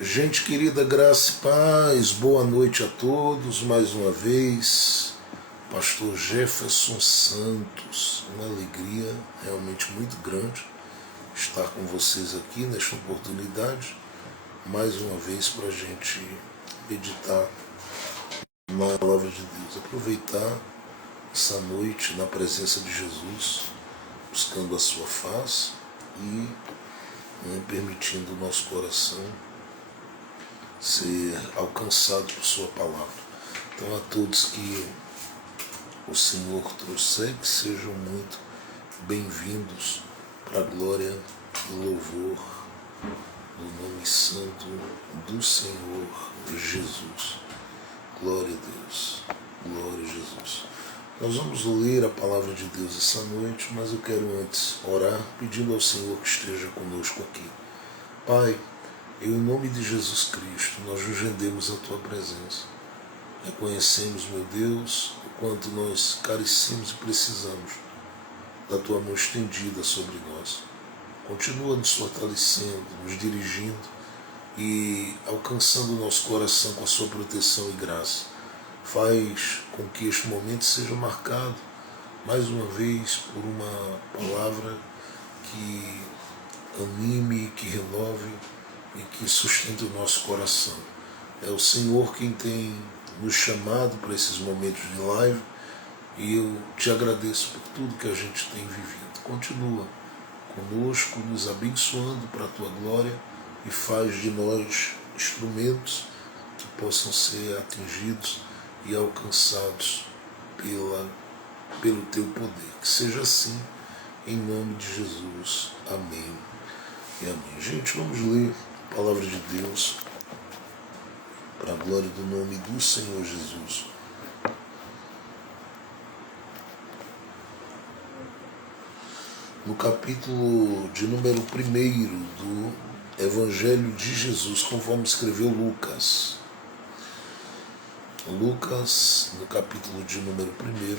Gente querida, graça e paz, boa noite a todos, mais uma vez, Pastor Jefferson Santos, uma alegria realmente muito grande estar com vocês aqui nesta oportunidade, mais uma vez para a gente meditar na Palavra de Deus, aproveitar essa noite na presença de Jesus, buscando a sua face e permitindo o nosso coração ser alcançado por sua palavra. Então, a todos que o Senhor trouxer, que sejam muito bem-vindos para a glória e louvor do nome santo do Senhor Jesus. Glória a Deus, glória a Jesus. Nós vamos ler a palavra de Deus essa noite, mas eu quero antes orar, pedindo ao Senhor que esteja conosco aqui. Pai, em nome de Jesus Cristo, nós nos rendemos à Tua presença. Reconhecemos, meu Deus, o quanto nós carecemos e precisamos da Tua mão estendida sobre nós. Continua nos fortalecendo, nos dirigindo e alcançando o nosso coração com a Sua proteção e graça. Faz com que este momento seja marcado, mais uma vez, por uma palavra que anime, que renove e que sustenta o nosso coração. É o Senhor quem tem nos chamado para esses momentos de live e eu te agradeço por tudo que a gente tem vivido. Continua conosco, nos abençoando para a Tua glória e faz de nós instrumentos que possam ser atingidos e alcançados pelo Teu poder. Que seja assim, em nome de Jesus. Amém e amém. Gente, vamos ler a palavra de Deus para a glória do nome do Senhor Jesus. No capítulo de número 1 do Evangelho de Jesus, conforme escreveu Lucas. Lucas, no capítulo de número 1,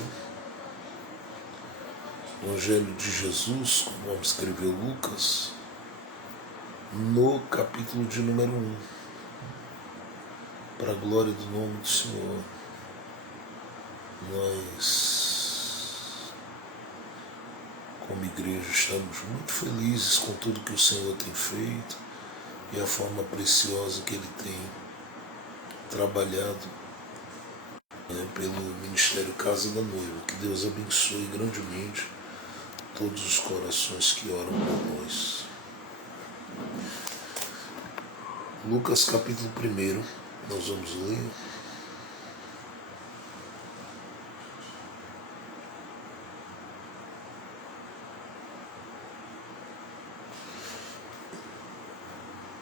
Evangelho de Jesus, conforme escreveu Lucas, no capítulo de número 1, para a glória do nome do Senhor. Nós, como igreja, estamos muito felizes com tudo que o Senhor tem feito e a forma preciosa que Ele tem trabalhado pelo Ministério Casa da Noiva. Que Deus abençoe grandemente todos os corações que oram por nós. Lucas capítulo 1, nós vamos ler.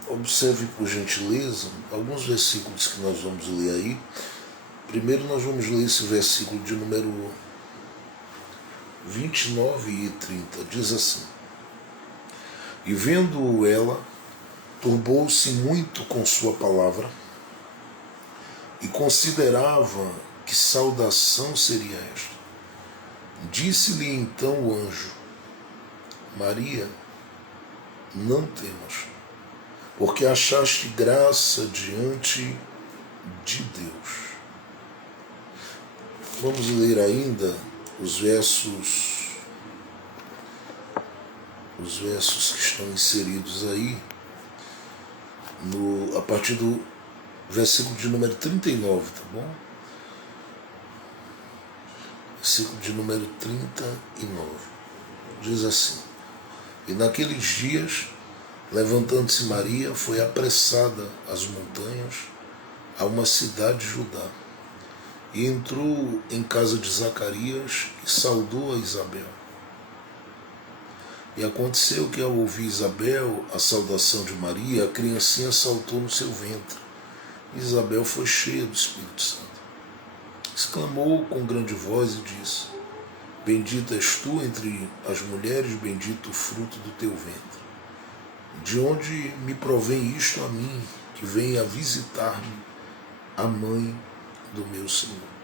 Observe, por gentileza, alguns versículos que nós vamos ler aí. Primeiro nós vamos ler esse versículo de número 29 e 30. Diz assim: E vendo ela, turbou-se muito com sua palavra e considerava que saudação seria esta. Disse-lhe então o anjo: Maria, não temas, porque achaste graça diante de Deus. Vamos ler ainda os versos que estão inseridos aí, a partir do versículo de número 39, tá bom? Versículo de número 39. Diz assim: E naqueles dias, levantando-se Maria, foi apressada às montanhas, a uma cidade de Judá, e entrou em casa de Zacarias e saudou a Isabel. E aconteceu que, ao ouvir Isabel a saudação de Maria, a criancinha saltou no seu ventre. Isabel foi cheia do Espírito Santo. Exclamou com grande voz e disse: Bendita és tu entre as mulheres, bendito o fruto do teu ventre. De onde me provém isto a mim, que vem a visitar-me a mãe do meu Senhor?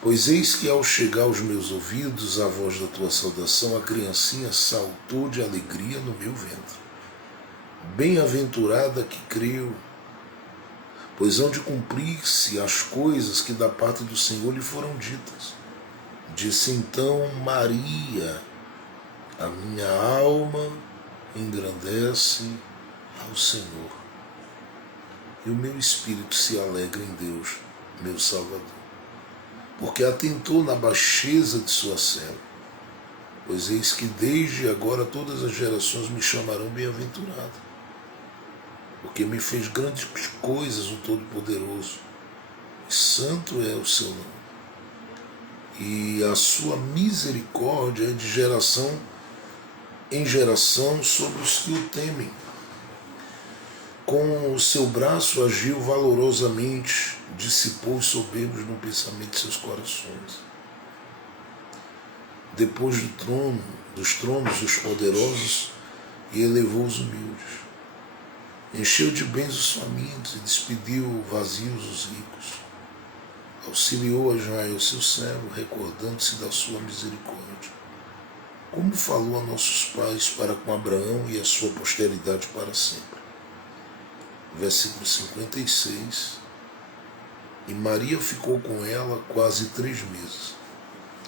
Pois eis que, ao chegar aos meus ouvidos a voz da tua saudação, a criancinha saltou de alegria no meu ventre. Bem-aventurada que creu, pois hão de cumprir-se as coisas que da parte do Senhor lhe foram ditas. Disse então Maria: a minha alma engrandece ao Senhor, e o meu espírito se alegra em Deus, meu Salvador, porque atentou na baixeza de sua serva. Pois eis que desde agora todas as gerações me chamarão bem-aventurado, porque me fez grandes coisas o Todo-Poderoso, e santo é o seu nome. E a sua misericórdia é de geração em geração sobre os que o temem. Com o seu braço agiu valorosamente, dissipou os soberbos no pensamento de seus corações. Depois dos tronos dos poderosos, e elevou os humildes. Encheu de bens os famintos e despediu vazios os ricos. Auxiliou a Israel, seu servo, recordando-se da sua misericórdia, como falou a nossos pais para com Abraão e a sua posteridade para sempre. Versículo 56. E Maria ficou com ela quase 3 meses,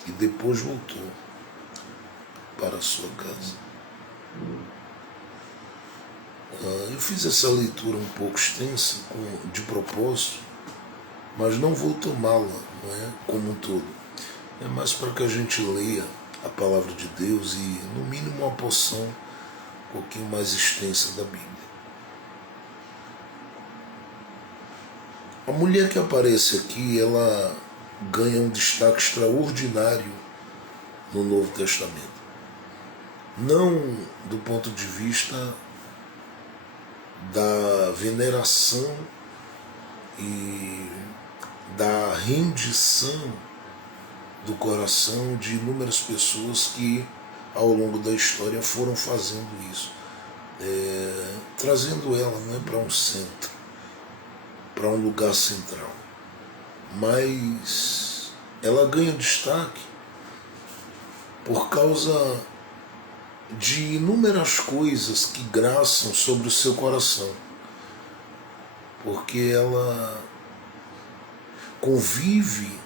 e depois voltou para a sua casa. Eu fiz essa leitura um pouco extensa, de propósito, mas não vou tomá-la, não é, como um todo. É mais para que a gente leia a palavra de Deus e, no mínimo, uma porção um pouquinho mais extensa da Bíblia. A mulher que aparece aqui, ela ganha um destaque extraordinário no Novo Testamento. Não do ponto de vista da veneração e da rendição do coração de inúmeras pessoas que ao longo da história foram fazendo isso, trazendo ela, né, para um centro, para um lugar central. Mas ela ganha destaque por causa de inúmeras coisas que graçam sobre o seu coração, porque ela convive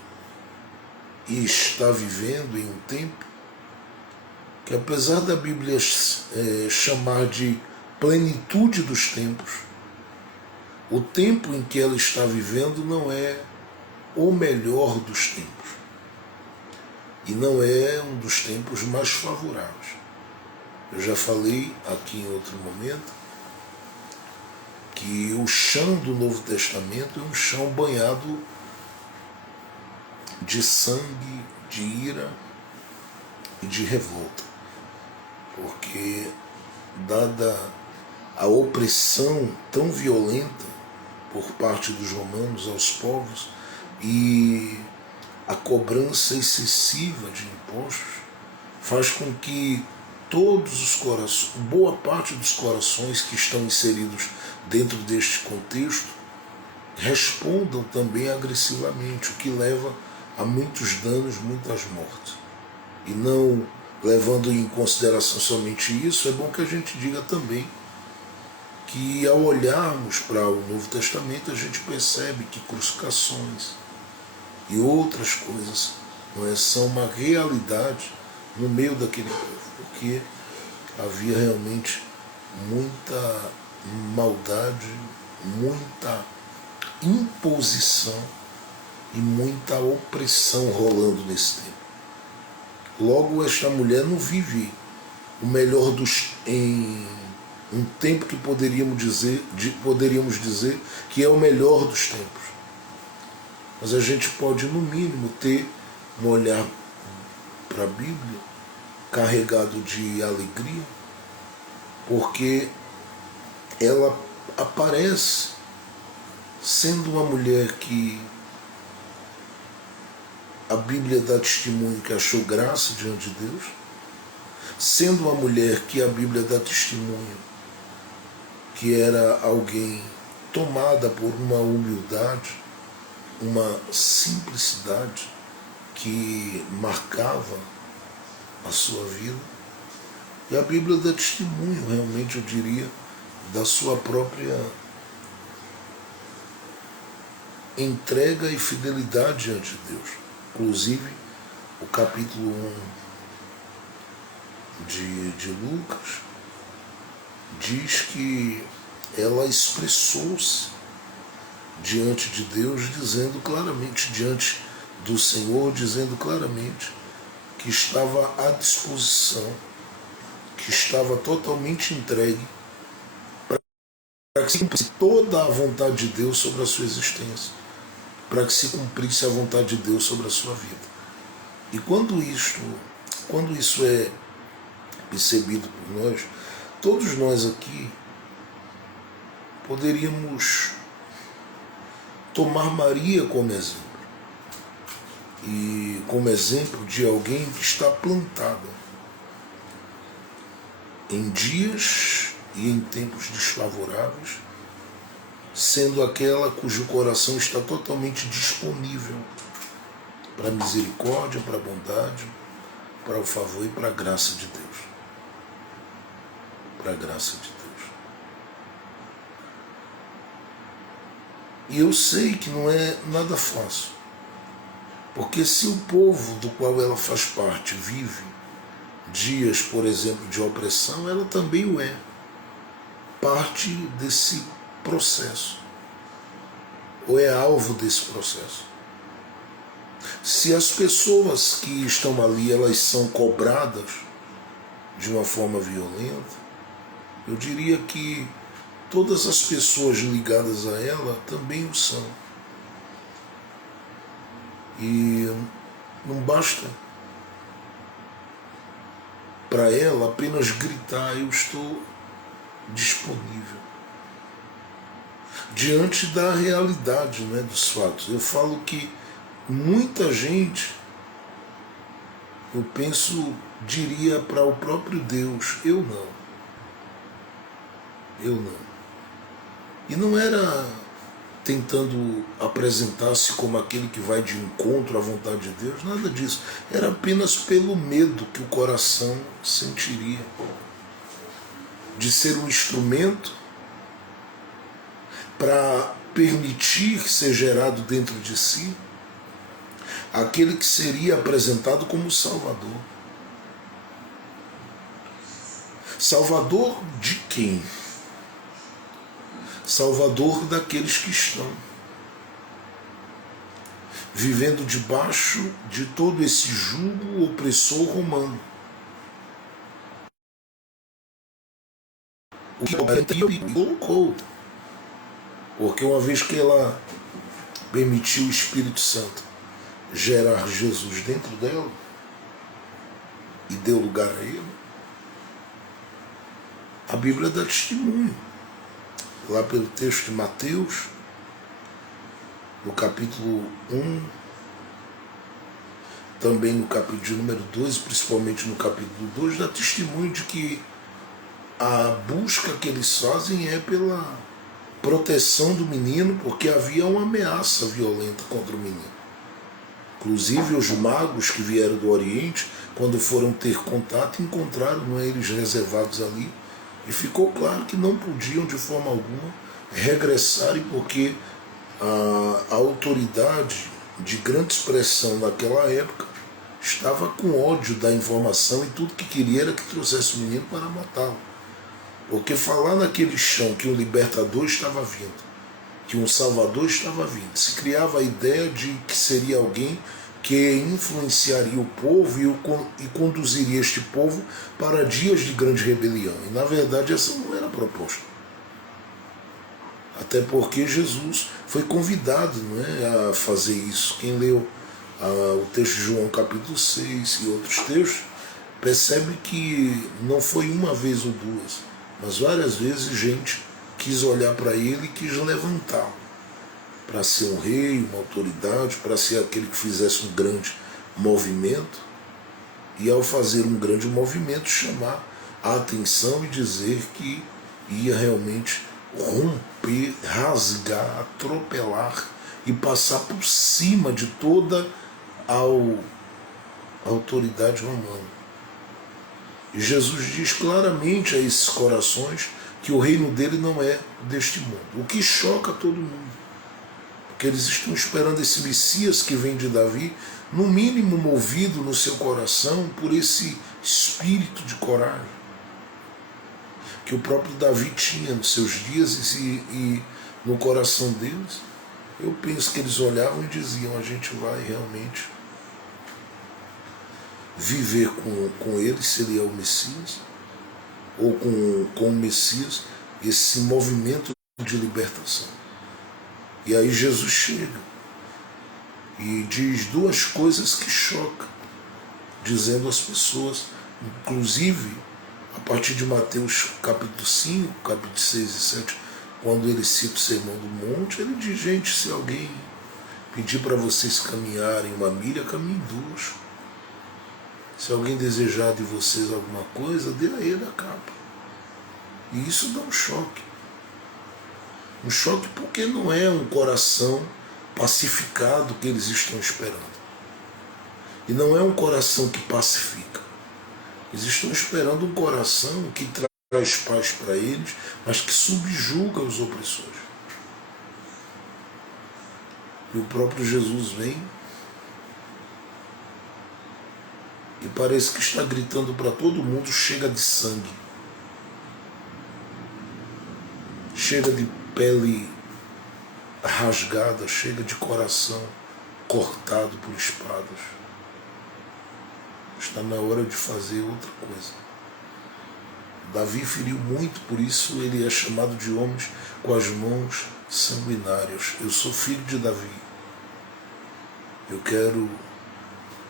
e está vivendo em um tempo que, apesar da Bíblia chamar de plenitude dos tempos, o tempo em que ela está vivendo não é o melhor dos tempos e não é um dos tempos mais favoráveis. Eu já falei aqui em outro momento que o chão do Novo Testamento é um chão banhado de sangue, de ira e de revolta, porque, dada a opressão tão violenta por parte dos romanos aos povos e a cobrança excessiva de impostos, faz com que todos os corações, boa parte dos corações que estão inseridos dentro deste contexto, respondam também agressivamente, o que leva a muitos danos, muitas mortes. E não levando em consideração somente isso, é bom que a gente diga também que, ao olharmos para o Novo Testamento, a gente percebe que crucificações e outras coisas, não é, são uma realidade no meio daquele povo, porque havia realmente muita maldade, muita imposição e muita opressão rolando nesse tempo. Logo, esta mulher não vive o melhor em um tempo que poderíamos dizer que é o melhor dos tempos. Mas a gente pode, no mínimo, ter um olhar para a Bíblia carregado de alegria, porque ela aparece sendo uma mulher que a Bíblia dá testemunho que achou graça diante de Deus, sendo uma mulher que a Bíblia dá testemunho que era alguém tomada por uma humildade, uma simplicidade que marcava a sua vida. E a Bíblia dá testemunho, realmente, eu diria, da sua própria entrega e fidelidade diante de Deus. Inclusive, o capítulo 1 de Lucas diz que ela expressou-se diante de Deus, dizendo claramente, diante do Senhor, dizendo claramente que estava à disposição, que estava totalmente entregue para que se cumprisse toda a vontade de Deus sobre a sua existência, para que se cumprisse a vontade de Deus sobre a sua vida. E quando isso é percebido por nós, todos nós aqui poderíamos tomar Maria como exemplo, e como exemplo de alguém que está plantada em dias e em tempos desfavoráveis, sendo aquela cujo coração está totalmente disponível para a misericórdia, para a bondade, para o favor e para a graça de Deus. Para a graça de Deus. E eu sei que não é nada fácil, porque se o povo do qual ela faz parte vive dias, por exemplo, de opressão, ela também o é. Parte desse processo, ou é alvo desse processo. Se as pessoas que estão ali, elas são cobradas de uma forma violenta, eu diria que todas as pessoas ligadas a ela também o são. E não basta para ela apenas gritar: eu estou disponível. Diante da realidade, né, dos fatos. Eu falo que muita gente, eu penso, diria para o próprio Deus: eu não. Eu não. E não era tentando apresentar-se como aquele que vai de encontro à vontade de Deus, nada disso. Era apenas pelo medo que o coração sentiria de ser um instrumento para permitir ser gerado dentro de si aquele que seria apresentado como Salvador. Salvador de quem? Salvador daqueles que estão vivendo debaixo de todo esse jugo opressor romano. O que colocou, porque uma vez que ela permitiu o Espírito Santo gerar Jesus dentro dela e deu lugar a ele, a Bíblia dá testemunho. Lá pelo texto de Mateus, no capítulo 1, também no capítulo de número 2, principalmente no capítulo 2, dá testemunho de que a busca que eles fazem é pela proteção do menino, porque havia uma ameaça violenta contra o menino. Inclusive os magos que vieram do Oriente, quando foram ter contato, encontraram eles reservados ali, e ficou claro que não podiam de forma alguma regressarem, porque a autoridade de grande expressão naquela época estava com ódio da informação e tudo que queria era que trouxesse o menino para matá-lo. Porque falar naquele chão que um libertador estava vindo, que um salvador estava vindo, se criava a ideia de que seria alguém que influenciaria o povo e conduziria este povo para dias de grande rebelião. E na verdade essa não era a proposta. Até porque Jesus foi convidado, não é, a fazer isso. Quem leu o texto de João capítulo 6 e outros textos, percebe que não foi uma vez ou duas, mas várias vezes gente quis olhar para ele e quis levantá-lo para ser um rei, uma autoridade, para ser aquele que fizesse um grande movimento, e ao fazer um grande movimento chamar a atenção e dizer que ia realmente romper, rasgar, atropelar e passar por cima de toda a autoridade romana. E Jesus diz claramente a esses corações que o reino dele não é deste mundo. O que choca todo mundo. Porque eles estão esperando esse Messias que vem de Davi, no mínimo movido no seu coração por esse espírito de coragem que o próprio Davi tinha nos seus dias e no coração deles. Eu penso que eles olhavam e diziam: a gente vai realmente viver com ele, se ele é o Messias, ou com o Messias, esse movimento de libertação. E aí Jesus chega e diz duas coisas que chocam, dizendo às pessoas, inclusive a partir de Mateus capítulo 5, capítulo 6 e 7, quando ele cita o Sermão do Monte, ele diz: gente, se alguém pedir para vocês caminharem 1 milha, caminhem 2. Se alguém desejar de vocês alguma coisa, dê a ele a capa. E isso dá um choque. Um choque porque não é um coração pacificado que eles estão esperando. E não é um coração que pacifica. Eles estão esperando um coração que traz paz para eles, mas que subjuga os opressores. E o próprio Jesus vem e parece que está gritando para todo mundo: chega de sangue, chega de pele rasgada, chega de coração cortado por espadas. Está na hora de fazer outra coisa. Davi feriu muito, por isso ele é chamado de homens com as mãos sanguinárias. Eu sou filho de Davi. Eu quero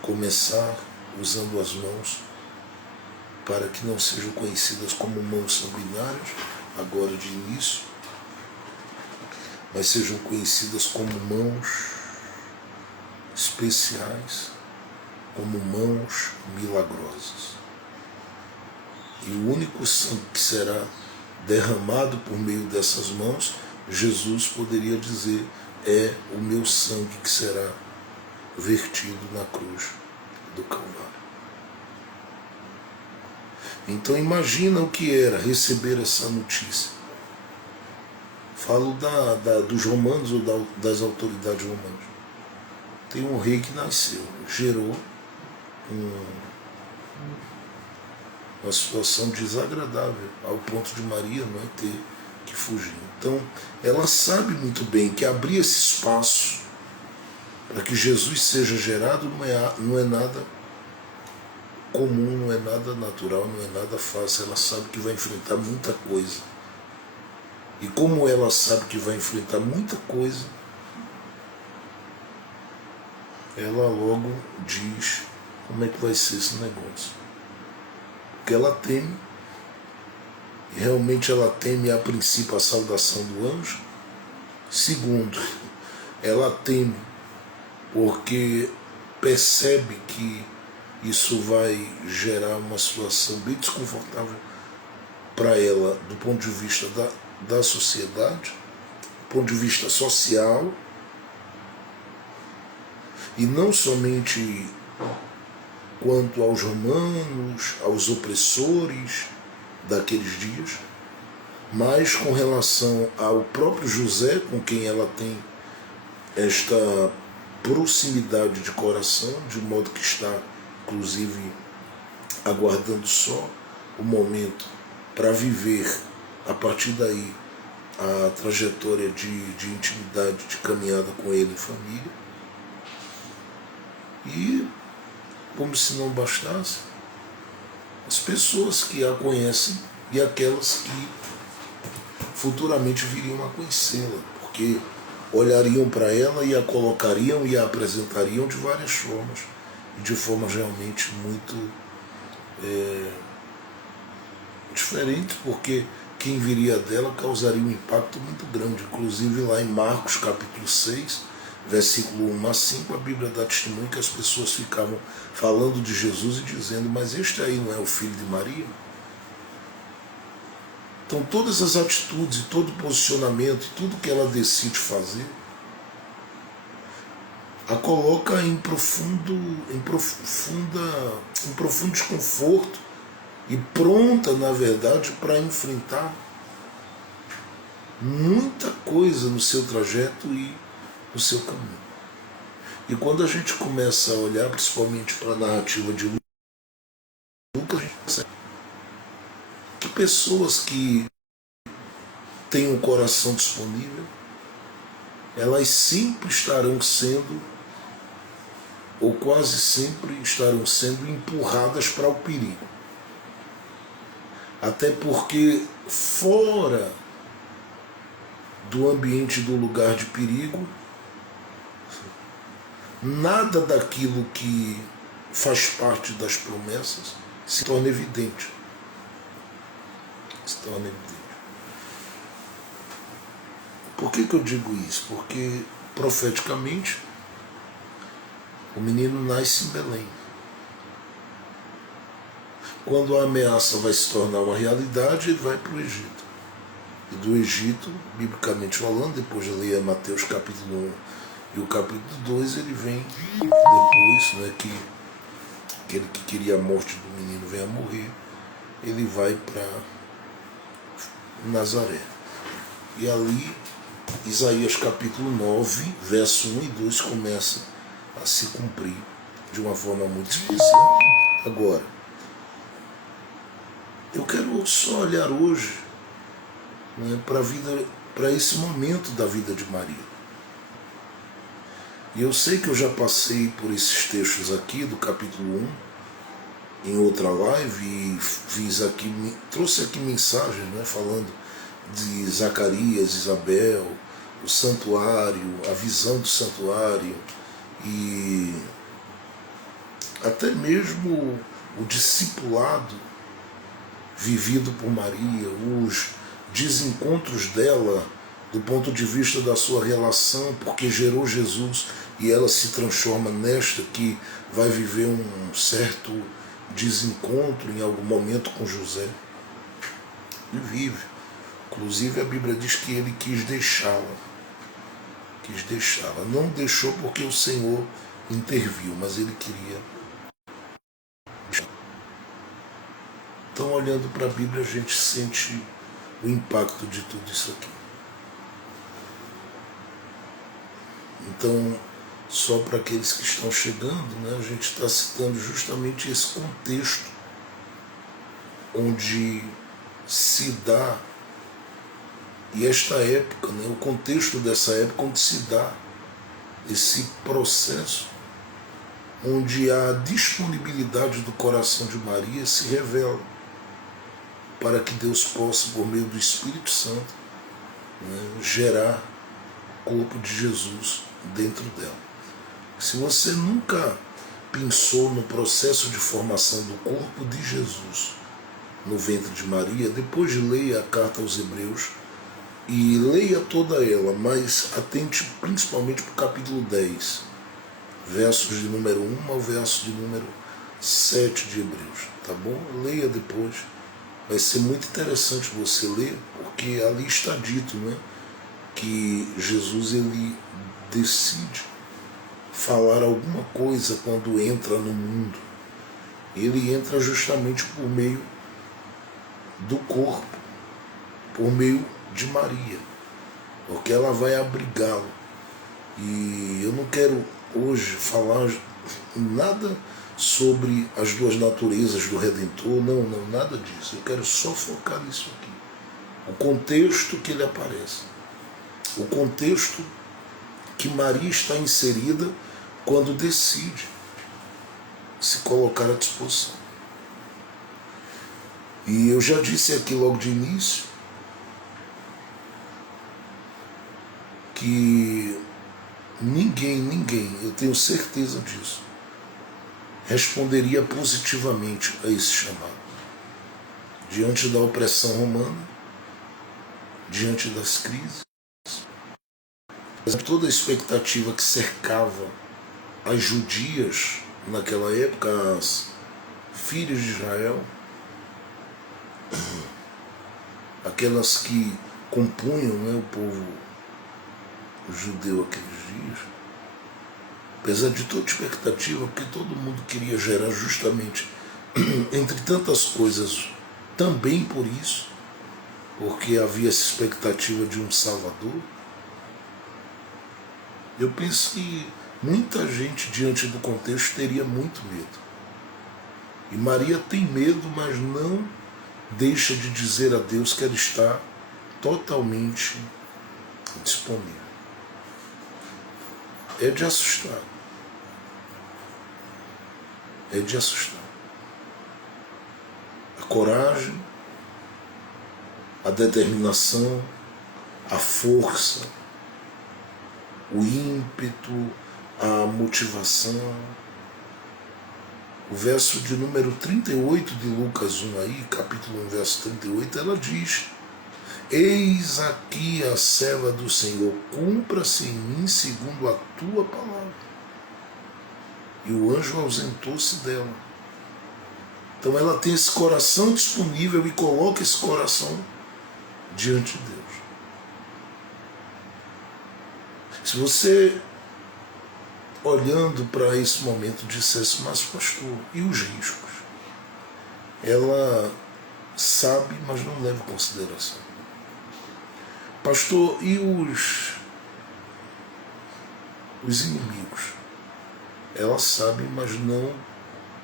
começar usando as mãos para que não sejam conhecidas como mãos sanguinárias, agora de início, mas sejam conhecidas como mãos especiais, como mãos milagrosas. E o único sangue que será derramado por meio dessas mãos, Jesus poderia dizer: é o meu sangue que será vertido na cruz do Calvário. Então imagina o que era receber essa notícia. Falo dos romanos ou das autoridades romanas. Tem um rei que nasceu, gerou uma situação desagradável, ao ponto de Maria não ter que fugir. Então ela sabe muito bem que abrir esse espaço para que Jesus seja gerado não é nada comum, não é nada natural, não é nada fácil. Ela sabe que vai enfrentar muita coisa. E como ela sabe que vai enfrentar muita coisa, ela logo diz como é que vai ser esse negócio. Porque ela teme, e realmente ela teme a princípio a saudação do anjo. Segundo, ela teme porque percebe que isso vai gerar uma situação bem desconfortável para ela do ponto de vista da sociedade, do ponto de vista social, e não somente quanto aos romanos, aos opressores daqueles dias, mas com relação ao próprio José, com quem ela tem esta proximidade de coração, de modo que está, inclusive, aguardando só o momento para viver, a partir daí, a trajetória de intimidade, de caminhada com ele em família. E, como se não bastasse, as pessoas que a conhecem e aquelas que futuramente viriam a conhecê-la, porque olhariam para ela e a colocariam e a apresentariam de várias formas, e de formas realmente muito diferentes, porque quem viria dela causaria um impacto muito grande. Inclusive lá em Marcos capítulo 6, versículo 1 a 5, a Bíblia dá testemunho que as pessoas ficavam falando de Jesus e dizendo: mas este aí não é o filho de Maria? Então todas as atitudes, todo o posicionamento, tudo que ela decide fazer, a coloca em profundo desconforto e pronta, na verdade, para enfrentar muita coisa no seu trajeto e no seu caminho. E quando a gente começa a olhar principalmente para a narrativa de Lucas, a gente percebe que pessoas que têm um coração disponível, elas sempre estarão sendo, ou quase sempre estarão sendo empurradas para o perigo. Até porque fora do ambiente do lugar de perigo, nada daquilo que faz parte das promessas se torna evidente. Se torna evidente. Por que eu digo isso? Porque profeticamente o menino nasce em Belém. Quando a ameaça vai se tornar uma realidade, ele vai para o Egito. E do Egito, biblicamente falando, depois de ler Mateus capítulo 1 e o capítulo 2, ele vem depois, né, que aquele que queria a morte do menino vem a morrer, ele vai para Nazaré. E ali, Isaías capítulo 9, verso 1 e 2 começa a se cumprir de uma forma muito especial. Agora, eu quero só olhar hoje, né, para esse momento da vida de Maria. E eu sei que eu já passei por esses textos aqui do capítulo 1 em outra live e trouxe aqui mensagens, né, falando de Zacarias, Isabel, o santuário, a visão do santuário e até mesmo o discipulado vivido por Maria, os desencontros dela do ponto de vista da sua relação, porque gerou Jesus e ela se transforma nesta que vai viver um certo desencontro em algum momento com José. E vive. Inclusive a Bíblia diz que ele quis deixá-la. Quis deixá-la. Não deixou porque o Senhor interviu, mas ele queria. Então, olhando para a Bíblia, a gente sente o impacto de tudo isso aqui. Então, só para aqueles que estão chegando, né, a gente está citando justamente esse contexto onde se dá, e esta época, né, o contexto dessa época onde se dá esse processo, onde a disponibilidade do coração de Maria se revela para que Deus possa, por meio do Espírito Santo, né, gerar o corpo de Jesus dentro dela. Se você nunca pensou no processo de formação do corpo de Jesus no ventre de Maria, depois leia a carta aos Hebreus e leia toda ela, mas atente principalmente para o capítulo 10, versos de número 1 ao verso de número 7 de Hebreus, tá bom? Leia depois, vai ser muito interessante você ler, porque ali está dito, né, que Jesus ele decide falar alguma coisa quando entra no mundo. Ele entra justamente por meio do corpo, por meio de Maria, porque ela vai abrigá-lo. E eu não quero hoje falar nada sobre as duas naturezas do Redentor, não, nada disso. Eu quero só focar nisso aqui. O contexto que ele aparece. O contexto que Maria está inserida quando decide se colocar à disposição. E eu já disse aqui logo de início que ninguém, eu tenho certeza disso, responderia positivamente a esse chamado. Diante da opressão romana, diante das crises, toda a expectativa que cercava as judias naquela época, as filhas de Israel, aquelas que compunham, né, o povo judeu aqueles dias, apesar de toda expectativa, porque todo mundo queria gerar justamente, entre tantas coisas, também por isso, porque havia essa expectativa de um Salvador. Eu penso que muita gente, diante do contexto, teria muito medo. E Maria tem medo, mas não deixa de dizer a Deus que ela está totalmente disponível. É de assustar. É de assustar. A coragem, a determinação, a força, o ímpeto, a motivação. O verso de número 38 de Lucas 1 aí, capítulo 1, verso 38, ela diz: eis aqui a serva do Senhor, cumpra-se em mim segundo a tua palavra. E o anjo ausentou-se dela. Então ela tem esse coração disponível e coloca esse coração diante de Deus. Se você, olhando para esse momento, dissesse: mas pastor, e os riscos? Ela sabe, mas não leva em consideração. Pastor, e os inimigos? Ela sabe, mas não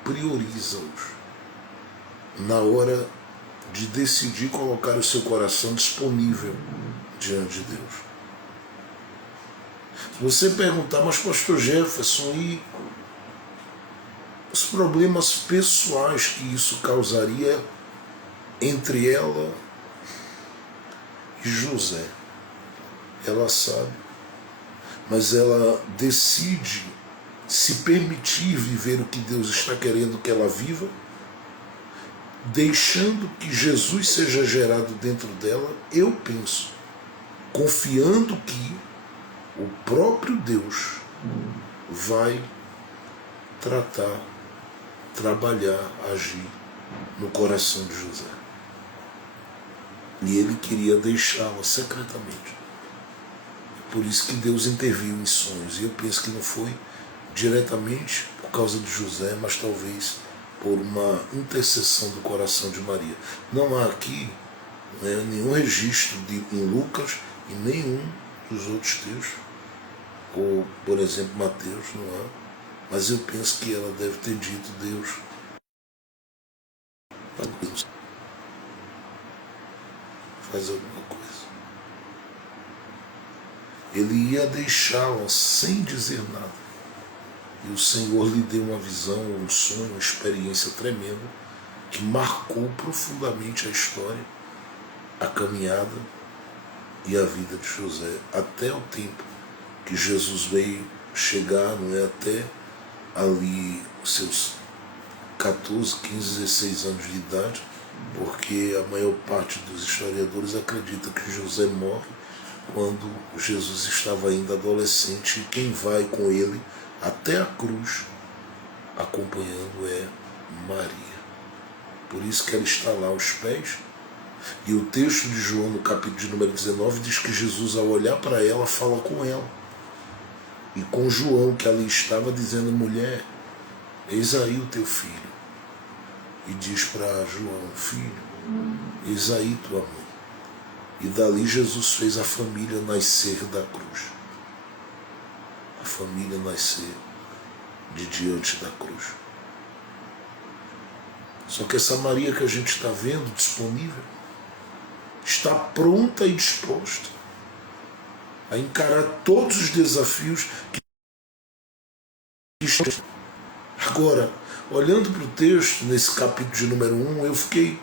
prioriza-os na hora de decidir colocar o seu coração disponível diante de Deus. Se você perguntar: mas pastor Jefferson, e os problemas pessoais que isso causaria entre ela e José? Ela sabe, mas ela decide se permitir viver o que Deus está querendo que ela viva, deixando que Jesus seja gerado dentro dela, eu penso, confiando que o próprio Deus vai tratar, trabalhar, agir no coração de José. E ele queria deixá-la secretamente. Por isso que Deus interviu em sonhos. E eu penso que não foi diretamente por causa de José, mas talvez por uma intercessão do coração de Maria. Não há aqui nenhum registro em Lucas e nenhum dos outros textos, ou, por exemplo, Mateus, não há. Mas eu penso que ela deve ter dito: Deus, faz alguma coisa. Ele ia deixá-la sem dizer nada. E o Senhor lhe deu uma visão, um sonho, uma experiência tremenda que marcou profundamente a história, a caminhada e a vida de José, até o tempo que Jesus veio chegar, até ali os seus 14, 15, 16 anos de idade, porque a maior parte dos historiadores acredita que José morre quando Jesus estava ainda adolescente, e quem vai com ele até a cruz, acompanhando, é Maria. Por isso que ela está lá aos pés. E o texto de João, no capítulo de número 19, diz que Jesus, ao olhar para ela, fala com ela. E com João, que ali estava, dizendo: mulher, eis aí o teu filho. E diz para João: filho, eis aí tua mãe. E dali Jesus fez a família nascer da cruz. A família nascer de diante da cruz. Só que essa Maria que a gente está vendo disponível, está pronta e disposta a encarar todos os desafios que estão. Agora, olhando para o texto, nesse capítulo de número 1, eu fiquei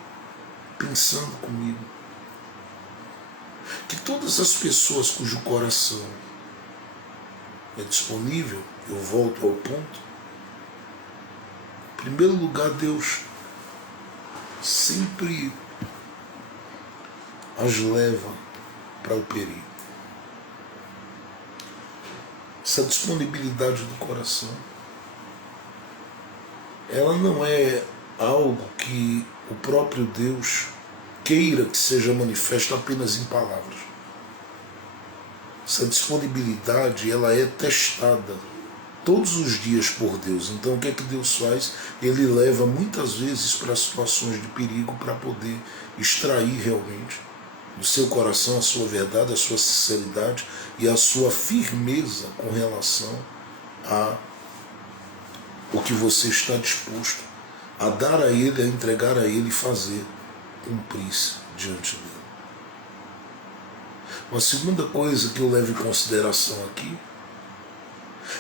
pensando comigo que todas as pessoas cujo coração é disponível, eu volto ao ponto, em primeiro lugar, Deus sempre as leva para o perigo. Essa disponibilidade do coração, ela não é algo que o próprio Deus queira que seja manifesto apenas em palavras. Essa disponibilidade, ela é testada todos os dias por Deus. Então o que é que Deus faz? Ele leva muitas vezes para situações de perigo para poder extrair realmente do seu coração, a sua verdade, a sua sinceridade e a sua firmeza com relação a o que você está disposto a dar a Ele, a entregar a Ele e fazer cumprir-se diante dele. Uma segunda coisa que eu levo em consideração aqui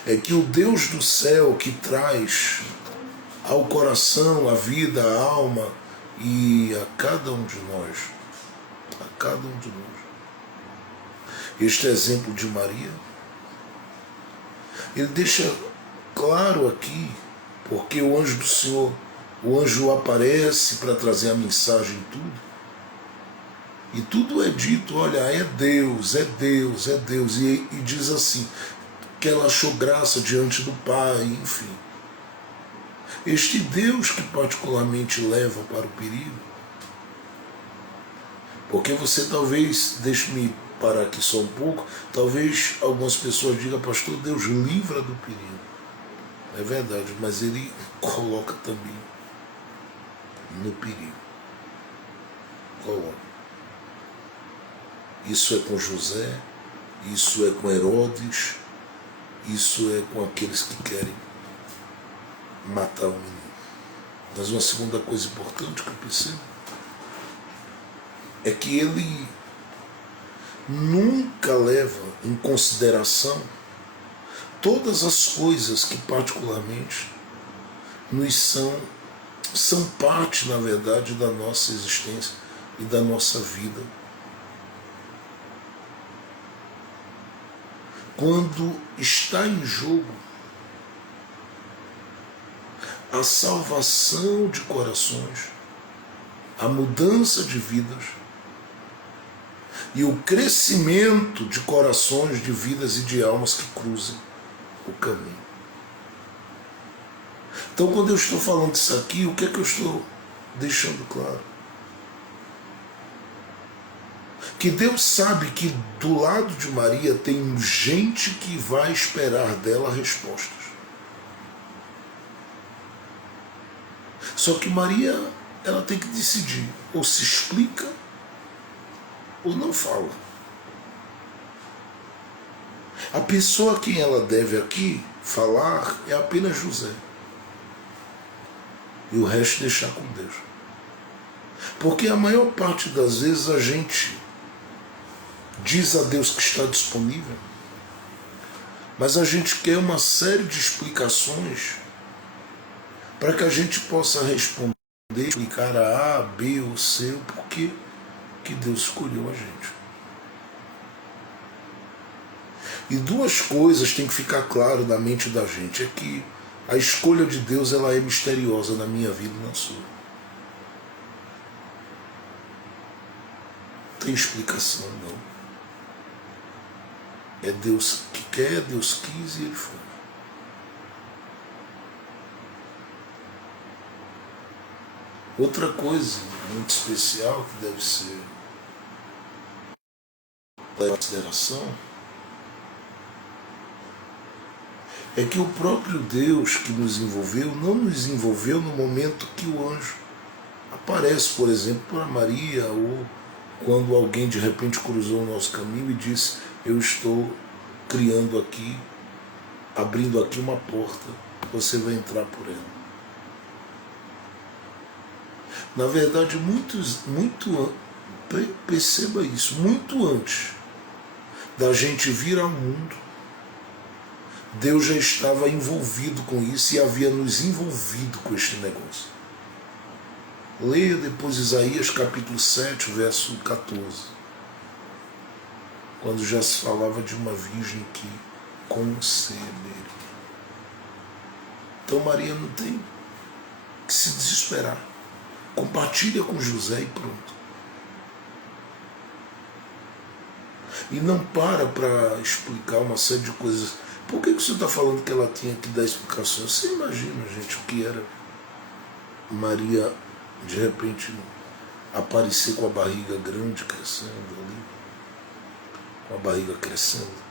é que o Deus do céu que traz ao coração, à vida, à alma e a cada um de nós, este exemplo de Maria, ele deixa claro aqui, porque o anjo do Senhor, o anjo aparece para trazer a mensagem e tudo é dito, olha, é Deus, é Deus, é Deus, e diz assim, que ela achou graça diante do Pai, enfim. Este Deus que particularmente leva para o perigo, porque você talvez, deixe-me parar aqui só um pouco, talvez algumas pessoas digam, pastor, Deus livra do perigo. É verdade, mas ele coloca também no perigo. Coloca. Isso é com José, isso é com Herodes, isso é com aqueles que querem matar o menino. Mas uma segunda coisa importante que eu percebo é que ele nunca leva em consideração todas as coisas que particularmente nos são parte, na verdade, da nossa existência e da nossa vida. Quando está em jogo a salvação de corações, a mudança de vidas e o crescimento de corações, de vidas e de almas que cruzem o caminho. Então, quando eu estou falando isso aqui, o que é que eu estou deixando claro? Que Deus sabe que do lado de Maria tem gente que vai esperar dela respostas. Só que Maria, ela tem que decidir, ou se explica ou não fala. A pessoa a quem ela deve aqui falar é apenas José. E o resto deixar com Deus. Porque a maior parte das vezes a gente diz a Deus que está disponível, mas a gente quer uma série de explicações para que a gente possa responder, explicar a A, B ou C, o porquê que Deus escolheu a gente. E duas coisas têm que ficar claro na mente da gente, é que a escolha de Deus ela é misteriosa na minha vida e na sua. Não tem explicação, não. É Deus que quer, Deus quis e Ele foi. Outra coisa muito especial que deve ser levada em consideração é que o próprio Deus que nos envolveu não nos envolveu no momento que o anjo aparece, por exemplo, para Maria, ou quando alguém de repente cruzou o nosso caminho e disse, eu estou criando aqui, abrindo aqui uma porta, você vai entrar por ela. Na verdade, perceba isso, muito antes da gente vir ao mundo, Deus já estava envolvido com isso e havia nos envolvido com este negócio. Leia depois Isaías capítulo 7, verso 14. Quando já se falava de uma virgem que conceberia. Então Maria não tem que se desesperar. Compartilha com José e pronto. E não para explicar uma série de coisas. Por que você está falando que ela tinha que dar explicações? Você imagina, gente, o que era Maria, de repente, aparecer com a barriga grande crescendo ali, com a barriga crescendo.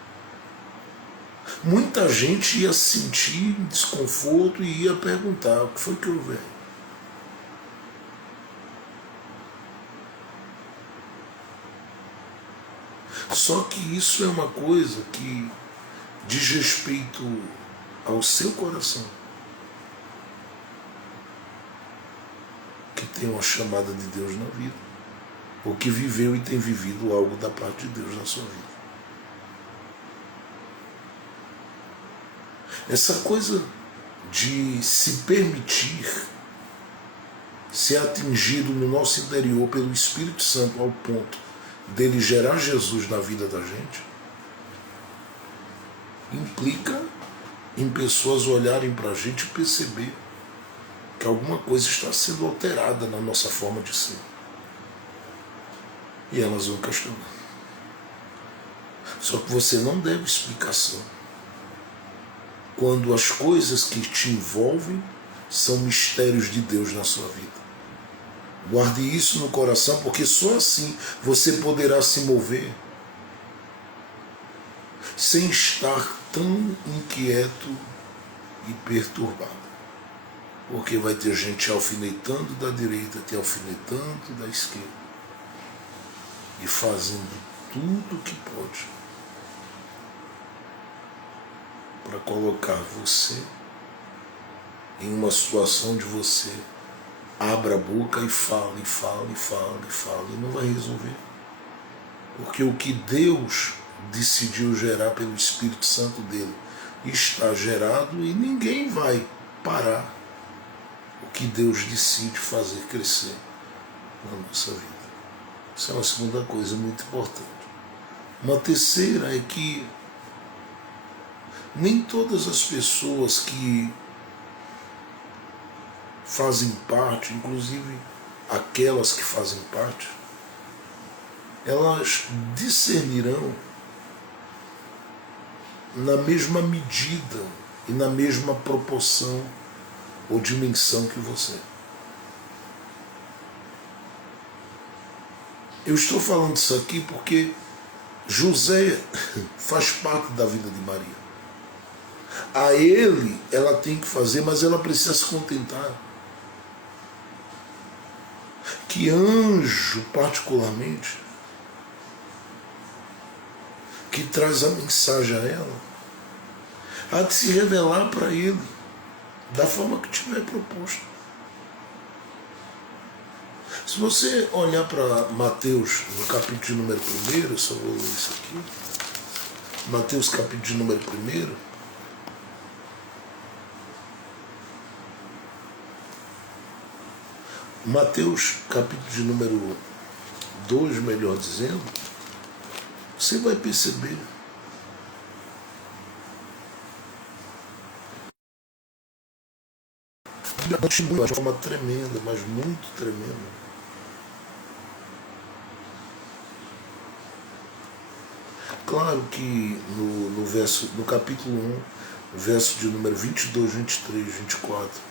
Muita gente ia sentir desconforto e ia perguntar, o que foi que houve? Só que isso é uma coisa que diz respeito ao seu coração, que tem uma chamada de Deus na vida, ou que viveu e tem vivido algo da parte de Deus na sua vida. Essa coisa de se permitir ser atingido no nosso interior pelo Espírito Santo ao ponto dele gerar Jesus na vida da gente, implica em pessoas olharem para a gente e perceber que alguma coisa está sendo alterada na nossa forma de ser. E elas vão questionar. Só que você não deve explicação quando as coisas que te envolvem são mistérios de Deus na sua vida. Guarde isso no coração, porque só assim você poderá se mover sem estar tão inquieto e perturbado. Porque vai ter gente alfinetando da direita, te alfinetando da esquerda, e fazendo tudo o que pode para colocar você em uma situação de você abra a boca e fala, e fala, e fala, e fala, e não vai resolver. Porque o que Deus decidiu gerar pelo Espírito Santo dele está gerado e ninguém vai parar o que Deus decide fazer crescer na nossa vida. Isso é uma segunda coisa muito importante. Uma terceira é que nem todas as pessoas que fazem parte, inclusive aquelas que fazem parte, elas discernirão na mesma medida e na mesma proporção ou dimensão que você. Eu estou falando isso aqui porque José faz parte da vida de Maria. A ele ela tem que fazer, mas ela precisa se contentar. Que anjo, particularmente, que traz a mensagem a ela, há de se revelar para ele da forma que tiver proposto. Se você olhar para Mateus, no capítulo de número 1, eu só vou ler isso aqui, Mateus capítulo de número 1, Mateus capítulo de número 2, melhor dizendo, você vai perceber de uma forma tremenda, mas muito tremenda. Claro que no capítulo 1, verso de número 22, 23, 24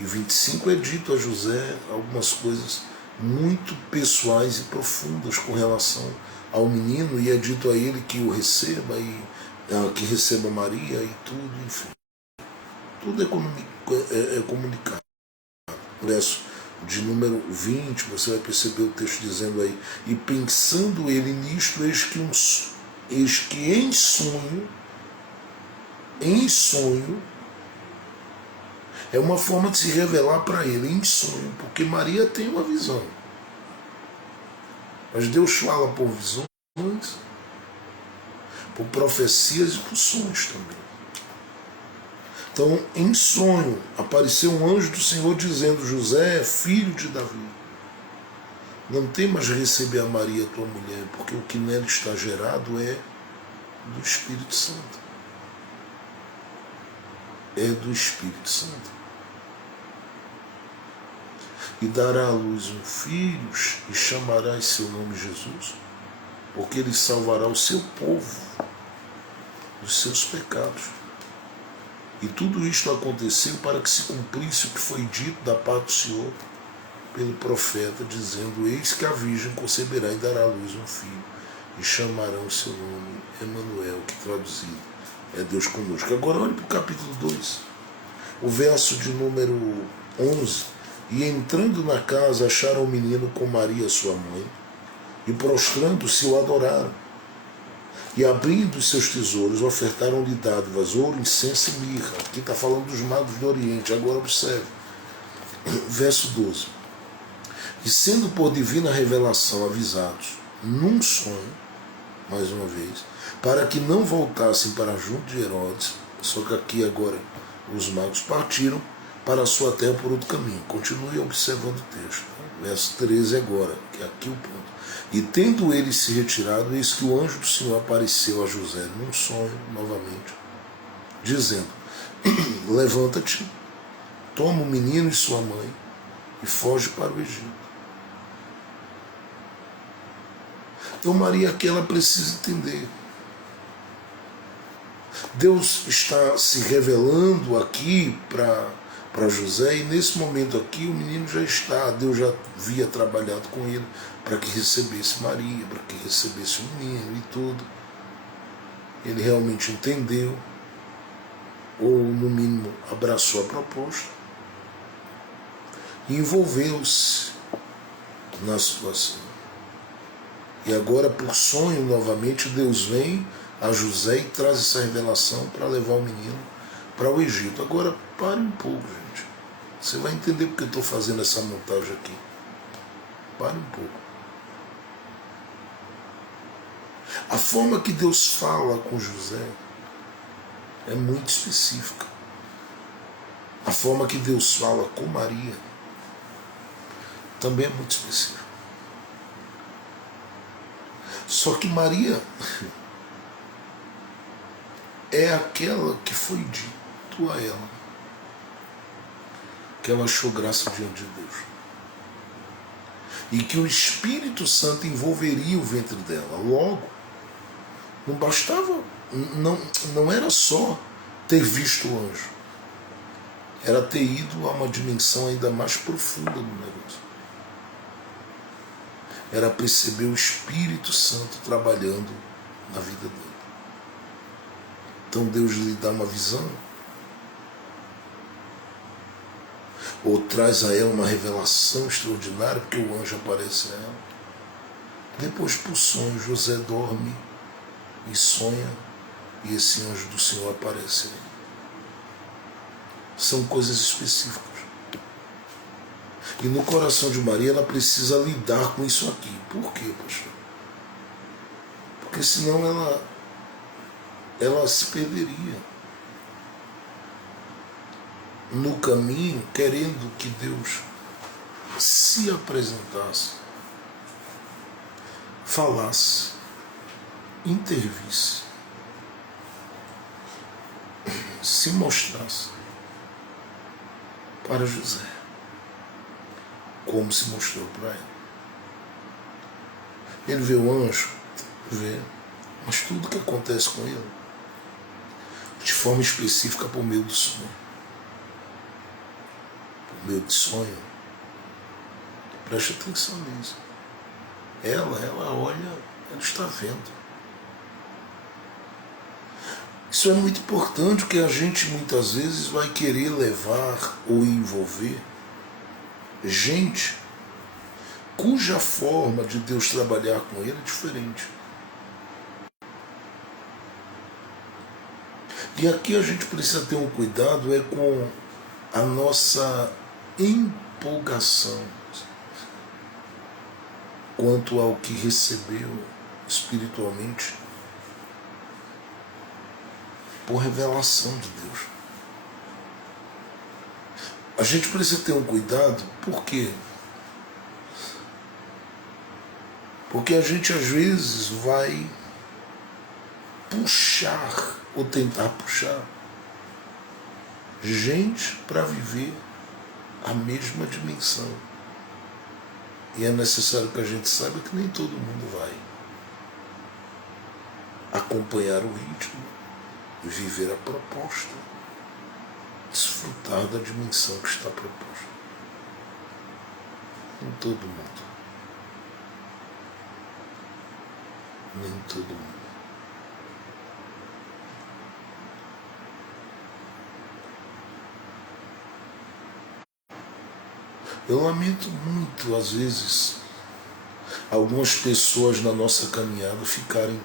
e 25 é dito a José algumas coisas muito pessoais e profundas com relação ao menino, e é dito a ele que o receba e que receba Maria e tudo, enfim. Tudo é comunicado. No verso de número 20, você vai perceber o texto dizendo aí, e pensando ele nisto, eis que em sonho, é uma forma de se revelar para ele, em sonho, porque Maria tem uma visão. Mas Deus fala por visões, por profecias e por sonhos também. Então, em sonho, apareceu um anjo do Senhor dizendo, José, filho de Davi, não temas receber a Maria, tua mulher, porque o que nela está gerado é do Espírito Santo. É do Espírito Santo. E dará à luz um filho, e chamarás seu nome Jesus, porque ele salvará o seu povo dos seus pecados. E tudo isto aconteceu para que se cumprisse o que foi dito da parte do Senhor pelo profeta, dizendo, eis que a Virgem conceberá e dará à luz um filho, e chamarão o seu nome Emanuel, que traduzido é Deus conosco. Agora olhe para o capítulo 2, o verso de número 11. E entrando na casa, acharam o menino com Maria, sua mãe, e prostrando-se o adoraram. E abrindo os seus tesouros, ofertaram-lhe dádivas, ouro, incenso e mirra. Aqui está falando dos magos do Oriente. Agora observe. Verso 12. E sendo por divina revelação avisados, num sonho, mais uma vez, para que não voltassem para junto de Herodes, só que aqui agora os magos partiram para a sua terra por outro caminho. Continue observando o texto. Verso 13 agora, que é aqui o ponto. E tendo eles se retirado, eis que o anjo do Senhor apareceu a José num sonho novamente, dizendo: levanta-te, toma o menino e sua mãe e foge para o Egito. Então Maria aqui ela precisa entender. Deus está se revelando aqui para José, e nesse momento aqui o menino já está, Deus já havia trabalhado com ele para que recebesse Maria, para que recebesse o menino e tudo. Ele realmente entendeu, ou no mínimo abraçou a proposta, e envolveu-se na situação. E agora, por sonho, novamente, Deus vem a José e traz essa revelação para levar o menino para o Egito. Agora, pare um pouco, gente. Você vai entender porque eu estou fazendo essa montagem aqui. Pare um pouco. A forma que Deus fala com José é muito específica. A forma que Deus fala com Maria também é muito específica. Só que Maria é aquela que foi dito a ela que ela achou graça diante de Deus e que o Espírito Santo envolveria o ventre dela. Logo, não bastava, não era só ter visto o anjo, era ter ido a uma dimensão ainda mais profunda do negócio. Era perceber o Espírito Santo trabalhando na vida dele. Então Deus lhe dá uma visão, ou traz a ela uma revelação extraordinária, porque o anjo aparece a ela. Depois, por sonho, José dorme e sonha, e esse anjo do Senhor aparece a ele. São coisas específicas. E no coração de Maria ela precisa lidar com isso aqui. Por quê, pastor? Porque senão ela se perderia no caminho, querendo que Deus se apresentasse, falasse, intervisse, se mostrasse para José, como se mostrou para ele. Ele vê o anjo, vê, mas tudo que acontece com ele, de forma específica por meio do sonho. Por meio de sonho. Preste atenção nisso. Ela olha, ela está vendo. Isso é muito importante, porque a gente muitas vezes vai querer levar ou envolver gente cuja forma de Deus trabalhar com ele é diferente. E aqui a gente precisa ter um cuidado com a nossa empolgação quanto ao que recebeu espiritualmente por revelação de Deus. A gente precisa ter um cuidado, por quê? Porque a gente às vezes vai puxar ou tentar puxar gente para viver a mesma dimensão. E é necessário que a gente saiba que nem todo mundo vai acompanhar o ritmo e viver a proposta, desfrutar da dimensão que está proposta. Nem todo mundo. Nem todo mundo. Eu lamento muito, às vezes, algumas pessoas na nossa caminhada ficarem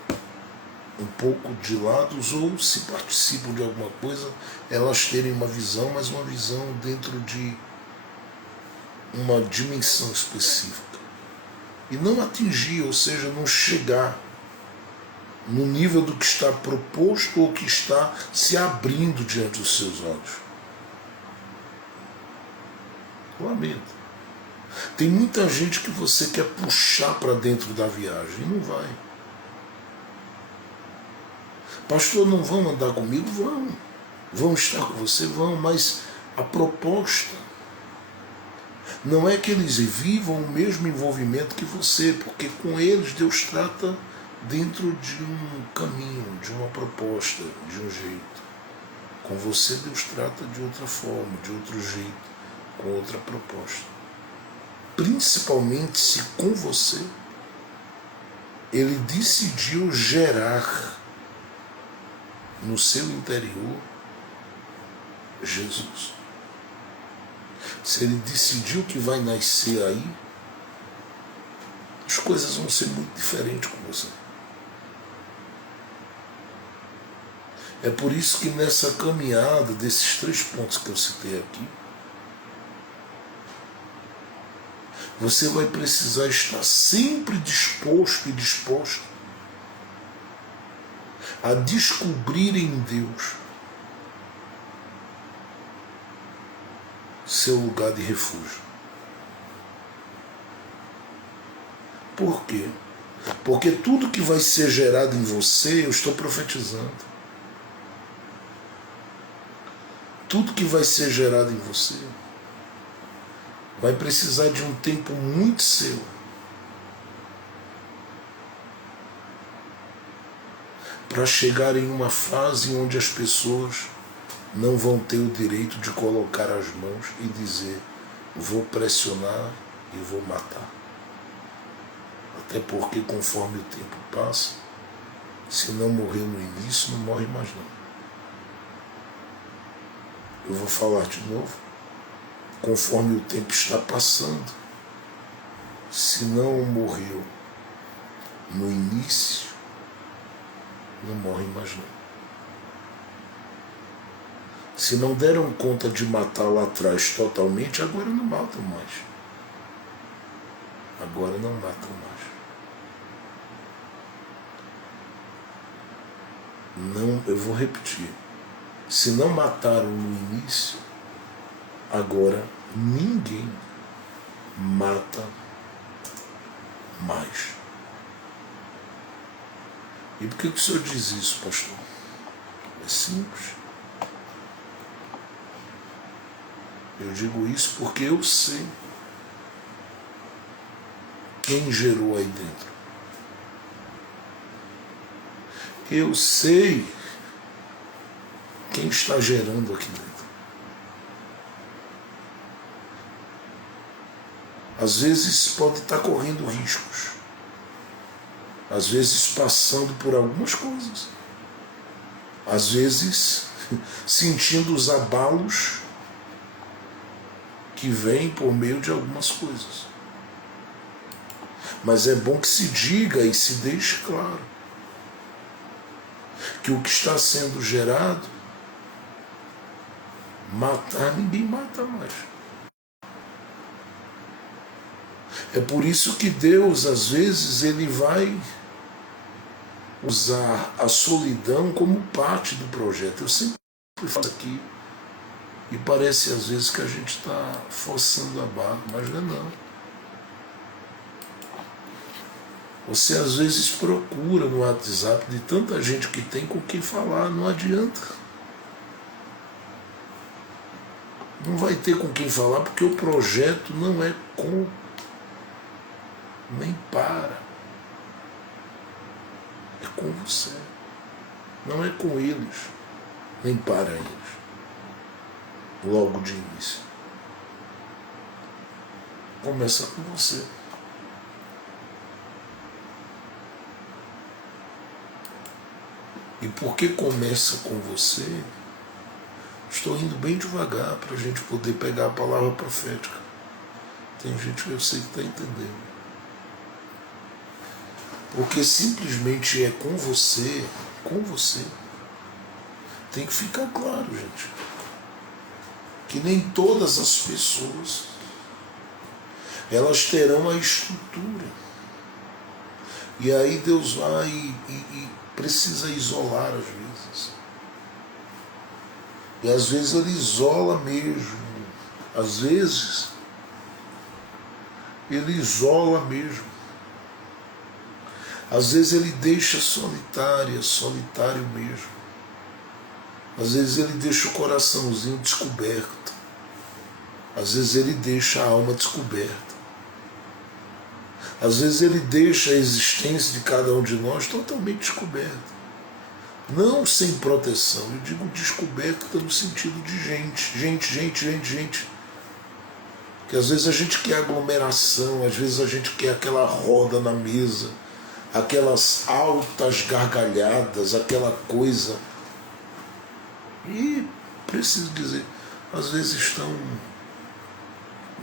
um pouco de lados, ou se participam de alguma coisa, elas terem uma visão, mas uma visão dentro de uma dimensão específica. E não atingir, ou seja, não chegar no nível do que está proposto ou que está se abrindo diante dos seus olhos. Lamento. Tem muita gente que você quer puxar para dentro da viagem e não vai. Pastor, não vão andar comigo? Vão. Vão estar com você? Vão, mas a proposta não é que eles vivam o mesmo envolvimento que você, porque com eles Deus trata dentro de um caminho, de uma proposta, de um jeito. Com você Deus trata de outra forma, de outro jeito, com outra proposta. Principalmente se com você Ele decidiu gerar no seu interior Jesus. Se Ele decidiu que vai nascer aí, as coisas vão ser muito diferentes com você. É por isso que nessa caminhada desses 3 pontos que eu citei aqui, você vai precisar estar sempre disposto e disposta a descobrir em Deus seu lugar de refúgio. Por quê? Porque tudo que vai ser gerado em você, eu estou profetizando. Tudo que vai ser gerado em você vai precisar de um tempo muito seu para chegar em uma fase onde as pessoas não vão ter o direito de colocar as mãos e dizer: vou pressionar e vou matar. Até porque conforme o tempo passa, se não morreu no início, não morre mais não. Eu vou falar de novo. Conforme o tempo está passando, se não morreu no início, não morre mais não. Se não deram conta de matar lá atrás totalmente, agora não matam mais. Agora não matam mais. Não, eu vou repetir. Se não mataram no início, agora ninguém mata mais. E por que o senhor diz isso, pastor? É simples. Eu digo isso porque eu sei quem gerou aí dentro. Eu sei quem está gerando aqui dentro. Às vezes pode estar correndo riscos. Às vezes passando por algumas coisas. Às vezes sentindo os abalos que vêm por meio de algumas coisas. Mas é bom que se diga e se deixe claro que o que está sendo gerado, matar, ninguém mata mais. É por isso que Deus, às vezes, Ele vai usar a solidão como parte do projeto. Eu sempre falo aqui, e parece às vezes que a gente está forçando a barra, mas não é não. Você às vezes procura no WhatsApp de tanta gente que tem com quem falar, não adianta. Não vai ter com quem falar porque o projeto não é com, nem para. É com você. Não é com eles, nem para eles. Logo de início. Começa com você. E porque começa com você, estou indo bem devagar para a gente poder pegar a palavra profética. Tem gente que eu sei que está entendendo. Porque simplesmente é com você com você. Tem que ficar claro, gente, que nem todas as pessoas elas terão a estrutura. E aí Deus vai e precisa isolar às vezes. E às vezes Ele isola mesmo. Às vezes Ele isola mesmo. Às vezes Ele deixa solitário mesmo. Às vezes Ele deixa o coraçãozinho descoberto. Às vezes Ele deixa a alma descoberta. Às vezes Ele deixa a existência de cada um de nós totalmente descoberta. Não sem proteção, eu digo descoberta no sentido de gente. Que às vezes a gente quer aglomeração, às vezes a gente quer aquela roda na mesa, aquelas altas gargalhadas, aquela coisa. E preciso dizer, às vezes estão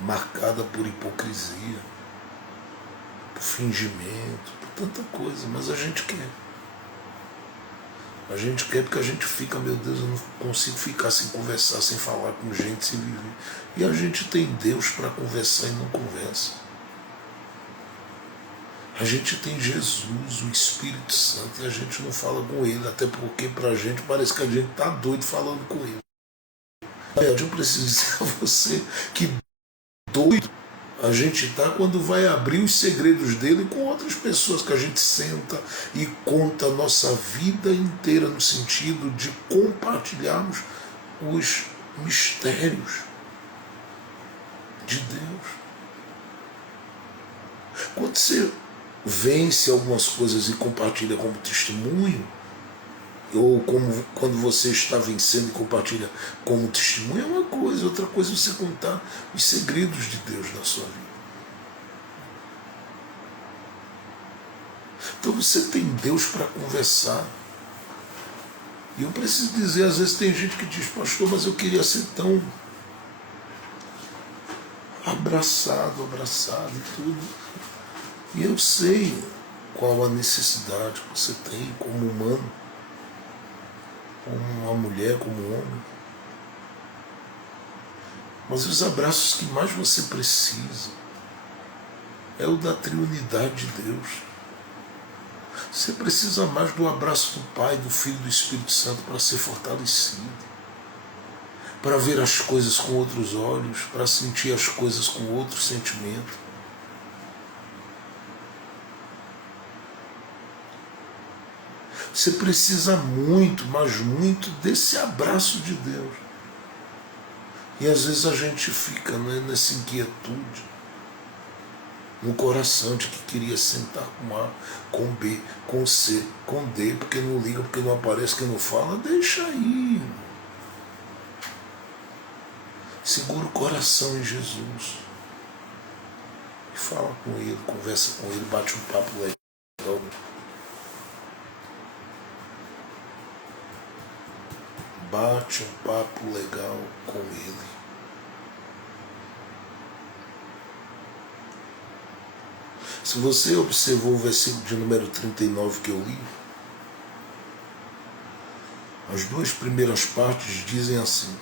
marcadas por hipocrisia, por fingimento, por tanta coisa, mas a gente quer. A gente quer porque a gente fica, meu Deus, eu não consigo ficar sem conversar, sem falar com gente, sem viver. E a gente tem Deus para conversar e não conversa. A gente tem Jesus, o Espírito Santo, e a gente não fala com Ele, até porque para a gente parece que a gente está doido falando com Ele. Eu preciso dizer a você que doido a gente está quando vai abrir os segredos dele com outras pessoas, que a gente senta e conta a nossa vida inteira no sentido de compartilharmos os mistérios de Deus. Quando você vence algumas coisas e compartilha como testemunho, ou como quando você está vencendo e compartilha como testemunho, é uma coisa. Outra coisa é você contar os segredos de Deus na sua vida. Então você tem Deus para conversar. E eu preciso dizer, às vezes tem gente que diz, pastor, mas eu queria ser tão abraçado e tudo. E eu sei qual a necessidade que você tem como humano, como uma mulher, como um homem. Mas os abraços que mais você precisa é o da triunidade de Deus. Você precisa mais do abraço do Pai, do Filho e do Espírito Santo para ser fortalecido, para ver as coisas com outros olhos, para sentir as coisas com outro sentimento. Você precisa muito, mas muito, desse abraço de Deus. E às vezes a gente fica, né, nessa inquietude, no coração de que queria sentar com A, com B, com C, com D, porque não liga, porque não aparece, porque não fala. Deixa aí. Segura o coração em Jesus. E fala com Ele, conversa com Ele, bate um papo legal. Bate um papo legal com Ele. Se você observou o versículo de número 39 que eu li, as duas primeiras partes dizem assim: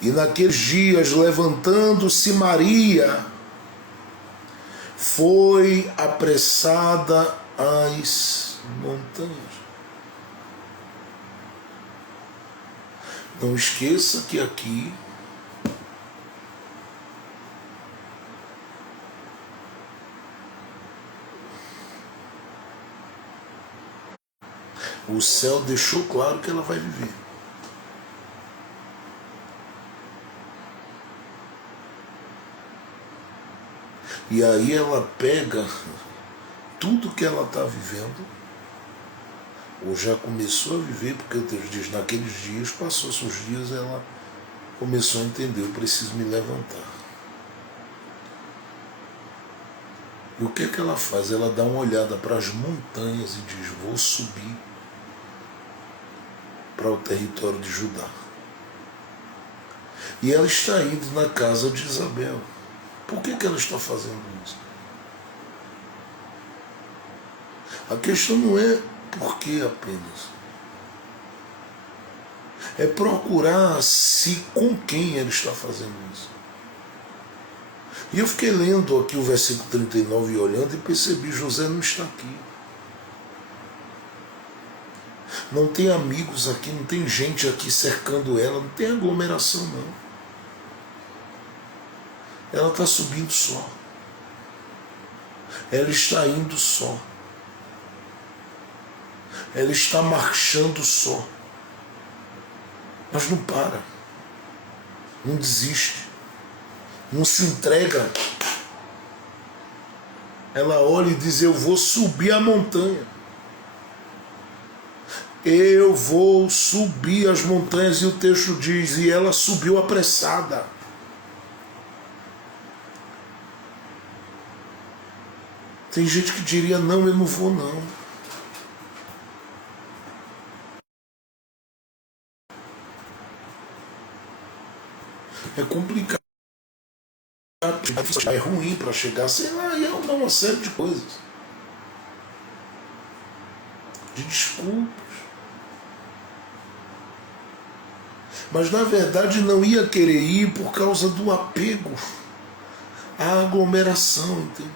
e naqueles dias, levantando-se Maria, foi apressada às montanhas. Não esqueça que aqui o céu deixou claro que ela vai viver. E aí ela pega tudo que ela está vivendo, ou já começou a viver, porque Deus diz, naqueles dias, passou-se os dias, ela começou a entender, eu preciso me levantar. E o que é que ela faz? Ela dá uma olhada para as montanhas e diz, vou subir para o território de Judá. E ela está indo na casa de Isabel. Por que ela está fazendo isso? A questão não é Por que apenas? É procurar se com quem ele está fazendo isso. E eu fiquei lendo aqui o versículo 39 e olhando e percebi, José não está aqui. Não tem amigos aqui, não tem gente aqui cercando ela, não tem aglomeração não. Ela está subindo só. Ela está indo só. Ela está marchando só. Mas não para. Não desiste. Não se entrega. Ela olha e diz, eu vou subir a montanha. Eu vou subir as montanhas. E o texto diz, e ela subiu apressada. Tem gente que diria, não, eu não vou não. É complicado. É ruim para chegar, sei lá, e é uma série de coisas. De desculpas. Mas na verdade não ia querer ir por causa do apego à aglomeração, entende?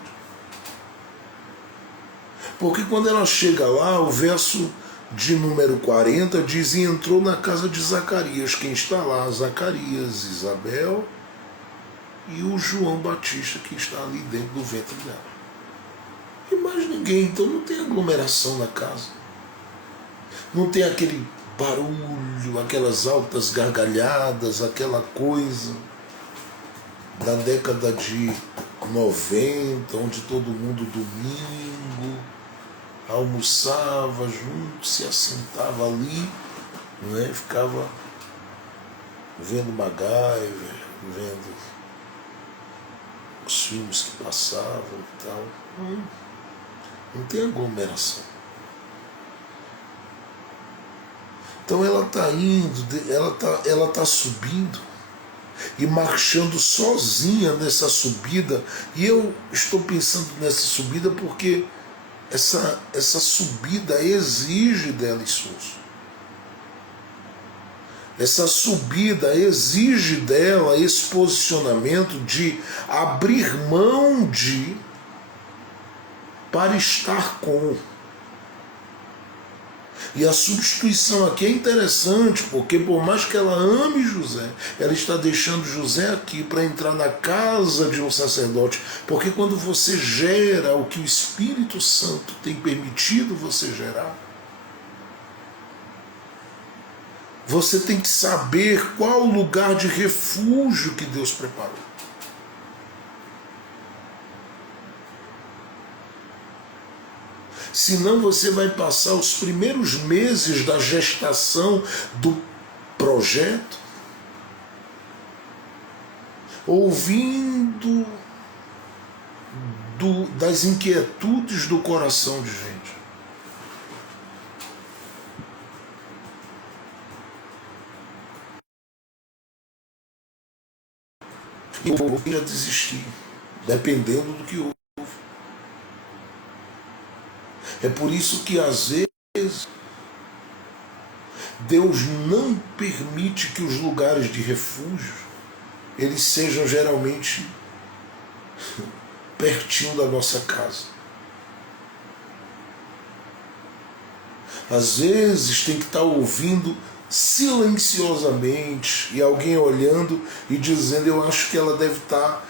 Porque quando ela chega lá, o verso de número 40 diz, e entrou na casa de Zacarias. Quem está lá? Zacarias, Isabel e o João Batista, que está ali dentro do ventre dela. E mais ninguém, então não tem aglomeração na casa. Não tem aquele barulho, aquelas altas gargalhadas, aquela coisa da década de 90, onde todo mundo domingo almoçava junto, se assentava ali, não é? Ficava vendo MacGyver, vendo os filmes que passavam e tal. Não tem aglomeração. Então ela está indo, ela tá subindo e marchando sozinha nessa subida. E eu estou pensando nessa subida porque essa subida exige dela esforço. Essa subida exige dela esse posicionamento de abrir mão de para estar com. E a substituição aqui é interessante, porque por mais que ela ame José, ela está deixando José aqui para entrar na casa de um sacerdote. Porque quando você gera o que o Espírito Santo tem permitido você gerar, você tem que saber qual o lugar de refúgio que Deus preparou. Senão você vai passar os primeiros meses da gestação do projeto ouvindo das inquietudes do coração de gente. E eu vou já desistir, dependendo do que houve. É por isso que às vezes Deus não permite que os lugares de refúgio eles sejam geralmente pertinho da nossa casa. Às vezes tem que estar ouvindo silenciosamente e alguém olhando e dizendo, eu acho que ela deve estar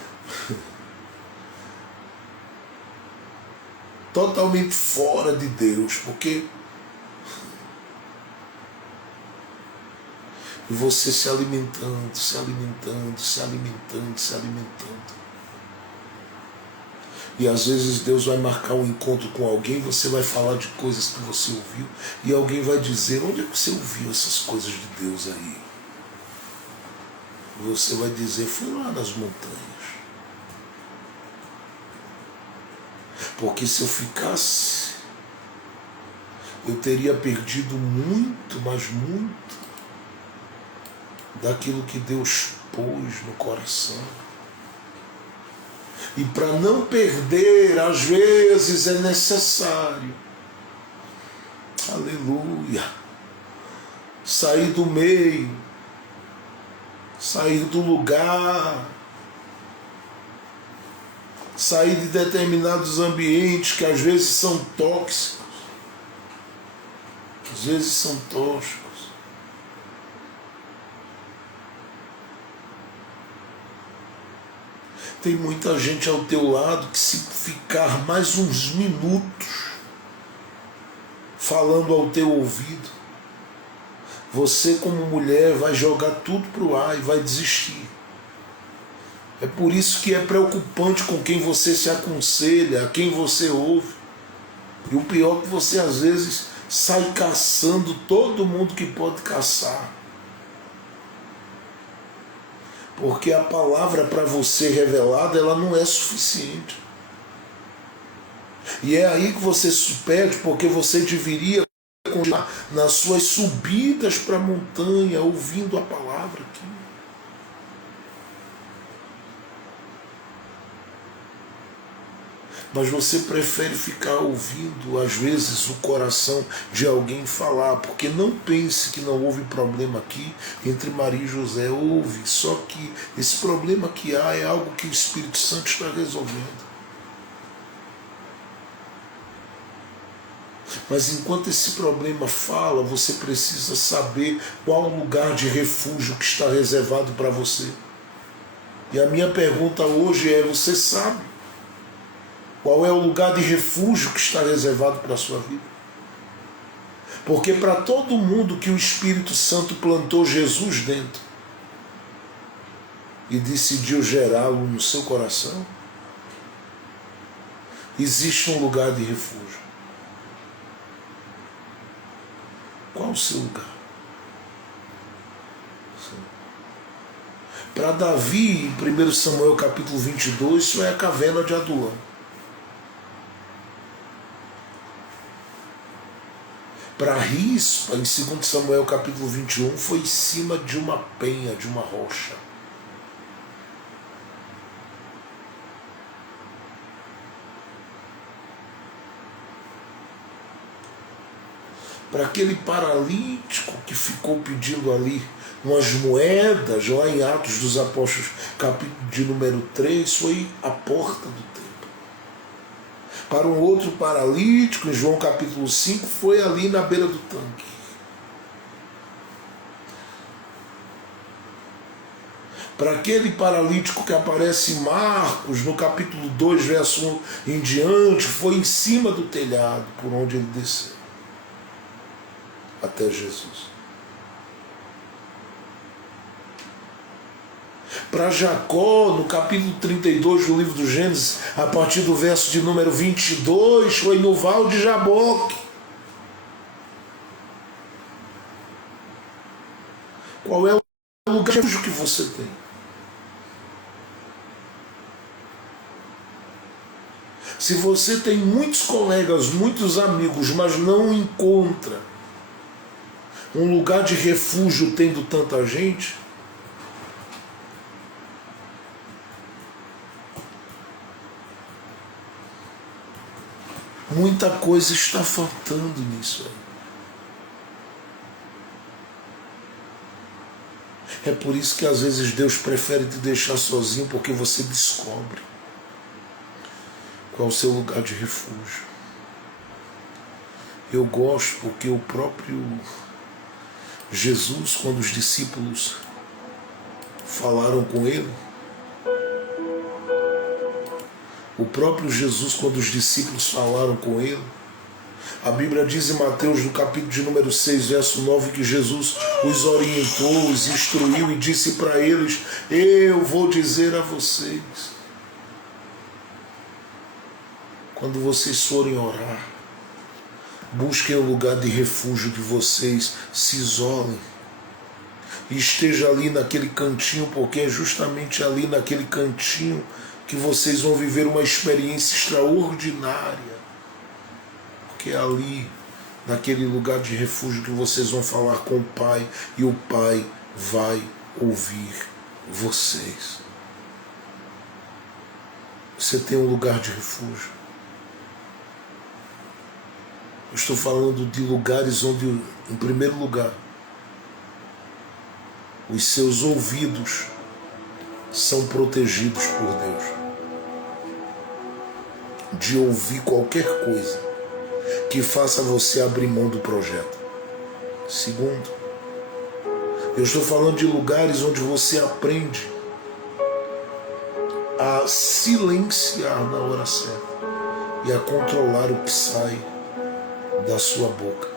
totalmente fora de Deus, porque você se alimentando, se alimentando, se alimentando, se alimentando. E às vezes Deus vai marcar um encontro com alguém, você vai falar de coisas que você ouviu, e alguém vai dizer, onde é que você ouviu essas coisas de Deus aí? E você vai dizer, fui lá nas montanhas. Porque se eu ficasse, eu teria perdido muito, mas muito, daquilo que Deus pôs no coração. E para não perder, às vezes é necessário Aleluia. Sair do meio, sair do lugar, sair de determinados ambientes que às vezes são tóxicos, às vezes são tóxicos. Tem muita gente ao teu lado que, se ficar mais uns minutos falando ao teu ouvido, você como mulher vai jogar tudo para o ar e vai desistir. É por isso que é preocupante com quem você se aconselha, a quem você ouve. E o pior é que você às vezes sai caçando todo mundo que pode caçar. Porque a palavra para você revelada, ela não é suficiente. E é aí que você se perde, porque você deveria continuar nas suas subidas para a montanha, ouvindo a palavra aqui. Mas você prefere ficar ouvindo, às vezes, o coração de alguém falar, porque não pense que não houve problema aqui entre Maria e José. Houve, só que esse problema que há é algo que o Espírito Santo está resolvendo. Mas enquanto esse problema fala, você precisa saber qual o lugar de refúgio que está reservado para você. E a minha pergunta hoje é, você sabe qual é o lugar de refúgio que está reservado para a sua vida? Porque para todo mundo que o Espírito Santo plantou Jesus dentro e decidiu gerá-lo no seu coração, existe um lugar de refúgio. Qual o seu lugar? Para Davi, em 1 Samuel capítulo 22, isso é a caverna de Adulão. Para Rispa, em 2 Samuel capítulo 21, foi em cima de uma penha, de uma rocha. Para aquele paralítico que ficou pedindo ali umas moedas, lá em Atos dos Apóstolos, capítulo de número 3, foi a porta do templo. Para um outro paralítico, em João capítulo 5, foi ali na beira do tanque. Para aquele paralítico que aparece em Marcos, no capítulo 2, verso 1 em diante, foi em cima do telhado, por onde ele desceu, até Jesus. Para Jacó, no capítulo 32 do livro do Gênesis, a partir do verso de número 22, foi no Val de Jaboque. Qual é o lugar de refúgio que você tem? Se você tem muitos colegas, muitos amigos, mas não encontra um lugar de refúgio tendo tanta gente, muita coisa está faltando nisso aí. É por isso que às vezes Deus prefere te deixar sozinho, porque você descobre qual é o seu lugar de refúgio. Eu gosto porque o próprio Jesus, quando os discípulos falaram com ele, o próprio Jesus, quando os discípulos falaram com ele, a Bíblia diz em Mateus, no capítulo de número 6, verso 9, que Jesus os orientou, os instruiu e disse para eles: eu vou dizer a vocês, quando vocês forem orar, busquem o lugar de refúgio de vocês, se isolem, e esteja ali naquele cantinho, porque é justamente ali naquele cantinho que vocês vão viver uma experiência extraordinária. Porque é ali, naquele lugar de refúgio, que vocês vão falar com o Pai, e o Pai vai ouvir vocês. Você tem um lugar de refúgio. Eu estou falando de lugares onde, em primeiro lugar, os seus ouvidos são protegidos por Deus de ouvir qualquer coisa que faça você abrir mão do projeto. Segundo, eu estou falando de lugares onde você aprende a silenciar na hora certa e a controlar o que sai da sua boca.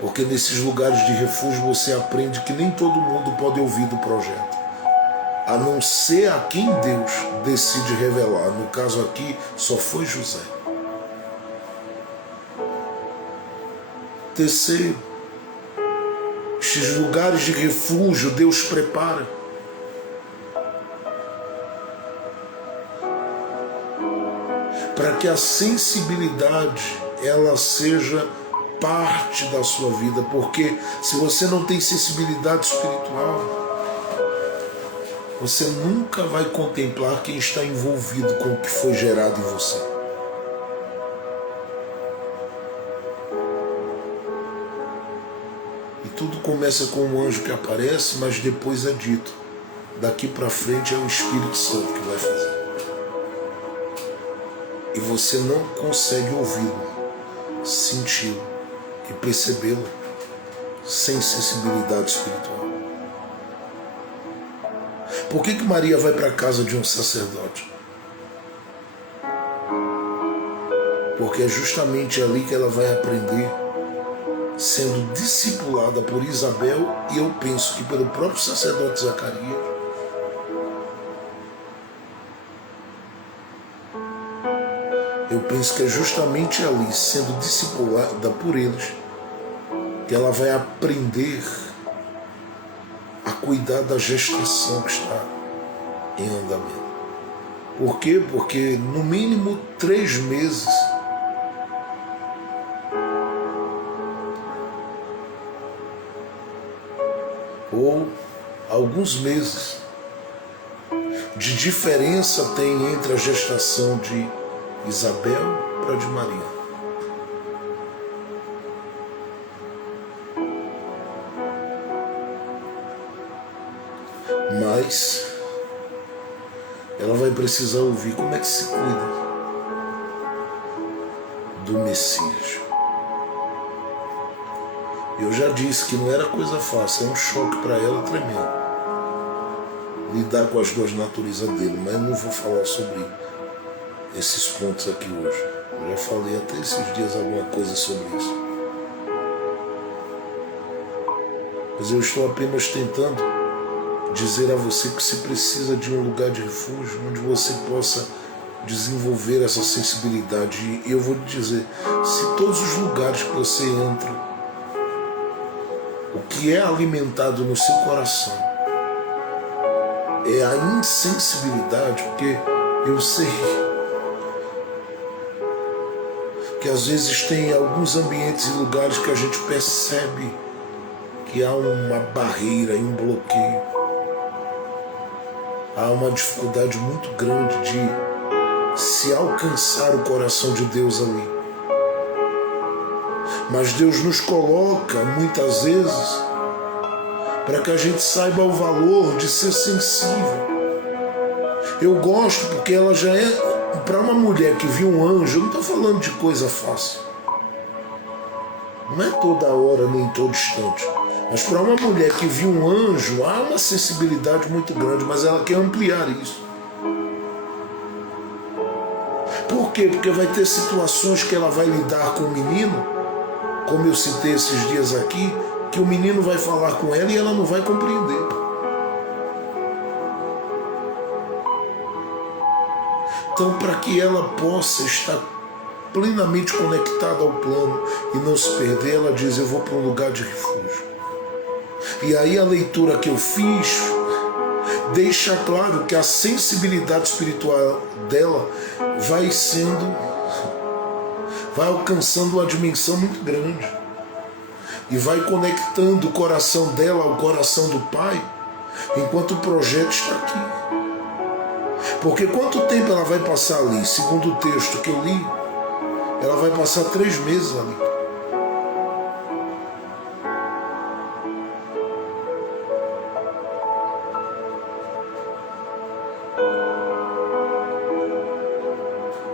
Porque nesses lugares de refúgio você aprende que nem todo mundo pode ouvir do projeto, a não ser a quem Deus decide revelar. No caso aqui, só foi José. Terceiro, estes lugares de refúgio Deus prepara para que a sensibilidade ela seja parte da sua vida, porque se você não tem sensibilidade espiritual, você nunca vai contemplar quem está envolvido com o que foi gerado em você. E tudo começa com um anjo que aparece, mas depois é dito, daqui para frente é o Espírito Santo que vai fazer. E você não consegue ouvi-lo, senti-lo e percebê-lo sem sensibilidade espiritual. Por que Maria vai para a casa de um sacerdote? Porque é justamente ali que ela vai aprender, sendo discipulada por Isabel e eu penso que pelo próprio sacerdote Zacarias, eu penso que é justamente ali, sendo discipulada por eles, que ela vai aprender a cuidar da gestação que está em andamento. Por quê? Porque no mínimo 3 meses ou alguns meses de diferença tem entre a gestação de Isabel para a de Maria. Mas ela vai precisar ouvir como é que se cuida do Messias. Eu já disse que não era coisa fácil, é um choque para ela tremendo lidar com as duas naturezas dele, mas eu não vou falar sobre esses pontos aqui hoje. Eu já falei até esses dias alguma coisa sobre isso. Mas eu estou apenas tentando dizer a você que você precisa de um lugar de refúgio onde você possa desenvolver essa sensibilidade. E eu vou lhe dizer, se todos os lugares que você entra, o que é alimentado no seu coração é a insensibilidade, porque eu sei que às vezes tem alguns ambientes e lugares que a gente percebe que há uma barreira e um bloqueio. Há uma dificuldade muito grande de se alcançar o coração de Deus ali. Mas Deus nos coloca muitas vezes para que a gente saiba o valor de ser sensível. Eu gosto porque ela já é, para uma mulher que viu um anjo, eu não estou falando de coisa fácil. Não é toda hora nem todo instante. Mas para uma mulher que viu um anjo, há uma sensibilidade muito grande, mas ela quer ampliar isso. Por quê? Porque vai ter situações que ela vai lidar com o menino, como eu citei esses dias aqui, que o menino vai falar com ela e ela não vai compreender. Então, para que ela possa estar plenamente conectada ao plano e não se perder, ela diz, eu vou para um lugar de refúgio. E aí a leitura que eu fiz deixa claro que a sensibilidade espiritual dela vai alcançando uma dimensão muito grande e vai conectando o coração dela ao coração do Pai, enquanto o projeto está aqui. Porque quanto tempo ela vai passar ali? Segundo o texto que eu li, Ela vai passar 3 meses ali.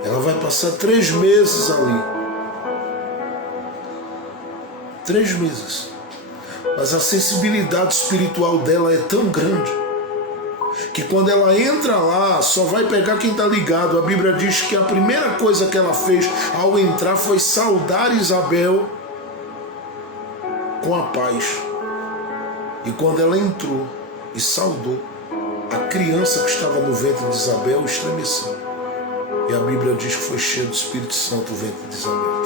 Ela vai passar 3 meses ali. 3 meses. Mas a sensibilidade espiritual dela é tão grande que quando ela entra lá, só vai pegar quem está ligado. A Bíblia diz que a primeira coisa que ela fez ao entrar foi saudar Isabel com a paz. E quando ela entrou e saudou, a criança que estava no ventre de Isabel estremeceu. E a Bíblia diz que foi cheio do Espírito Santo o ventre de Isabel.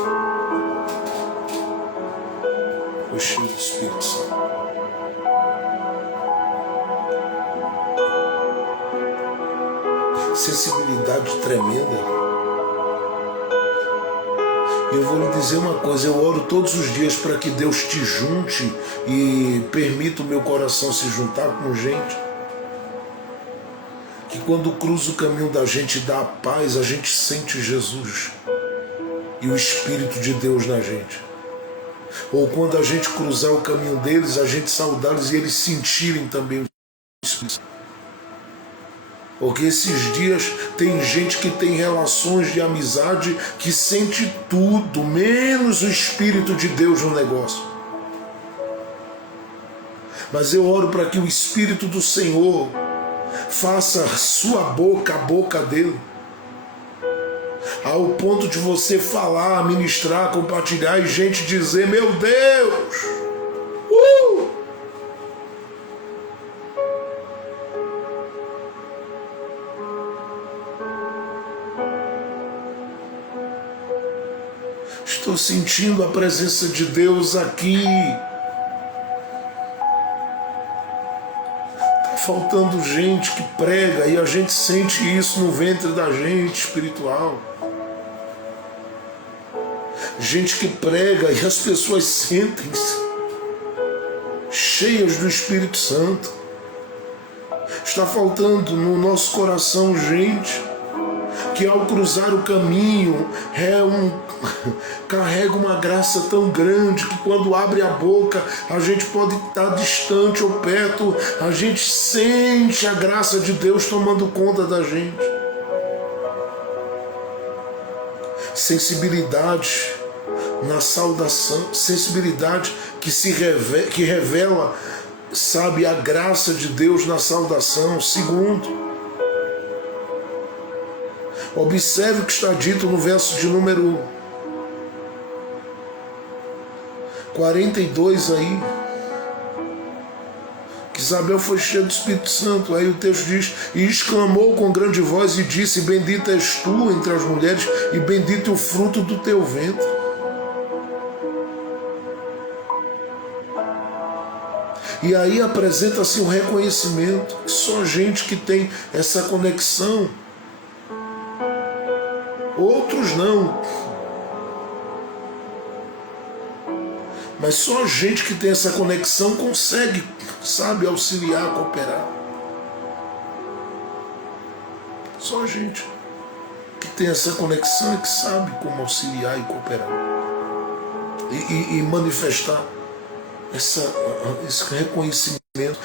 Foi cheio do Espírito Santo. Sensibilidade tremenda. E eu vou lhe dizer uma coisa, eu oro todos os dias para que Deus te junte e permita o meu coração se juntar com gente. Que quando cruza o caminho da gente e dá a paz, a gente sente Jesus e o Espírito de Deus na gente. Ou quando a gente cruzar o caminho deles, a gente saudá-los e eles sentirem também o Espírito. Porque esses dias tem gente que tem relações de amizade que sente tudo, menos o Espírito de Deus no negócio. Mas eu oro para que o Espírito do Senhor faça sua boca a boca dele, ao ponto de você falar, ministrar, compartilhar e gente dizer: meu Deus! Estou sentindo a presença de Deus aqui. Está faltando gente que prega e a gente sente isso no ventre da gente espiritual. Gente que prega e as pessoas sentem-se cheias do Espírito Santo. Está faltando no nosso coração gente que ao cruzar o caminho carrega uma graça tão grande que quando abre a boca a gente pode estar distante ou perto, a gente sente a graça de Deus tomando conta da gente. Sensibilidade na saudação, sensibilidade que revela, sabe, a graça de Deus na saudação. Segundo, observe o que está dito no verso de número 42 aí, que Isabel foi cheia do Espírito Santo. Aí o texto diz: e exclamou com grande voz e disse: bendita és tu entre as mulheres e bendito o fruto do teu ventre. E aí apresenta-se um reconhecimento que só gente que tem essa conexão, outros não, mas só gente que tem essa conexão consegue, sabe, auxiliar, cooperar. Só gente que tem essa conexão é que sabe como auxiliar e cooperar e manifestar esse reconhecimento.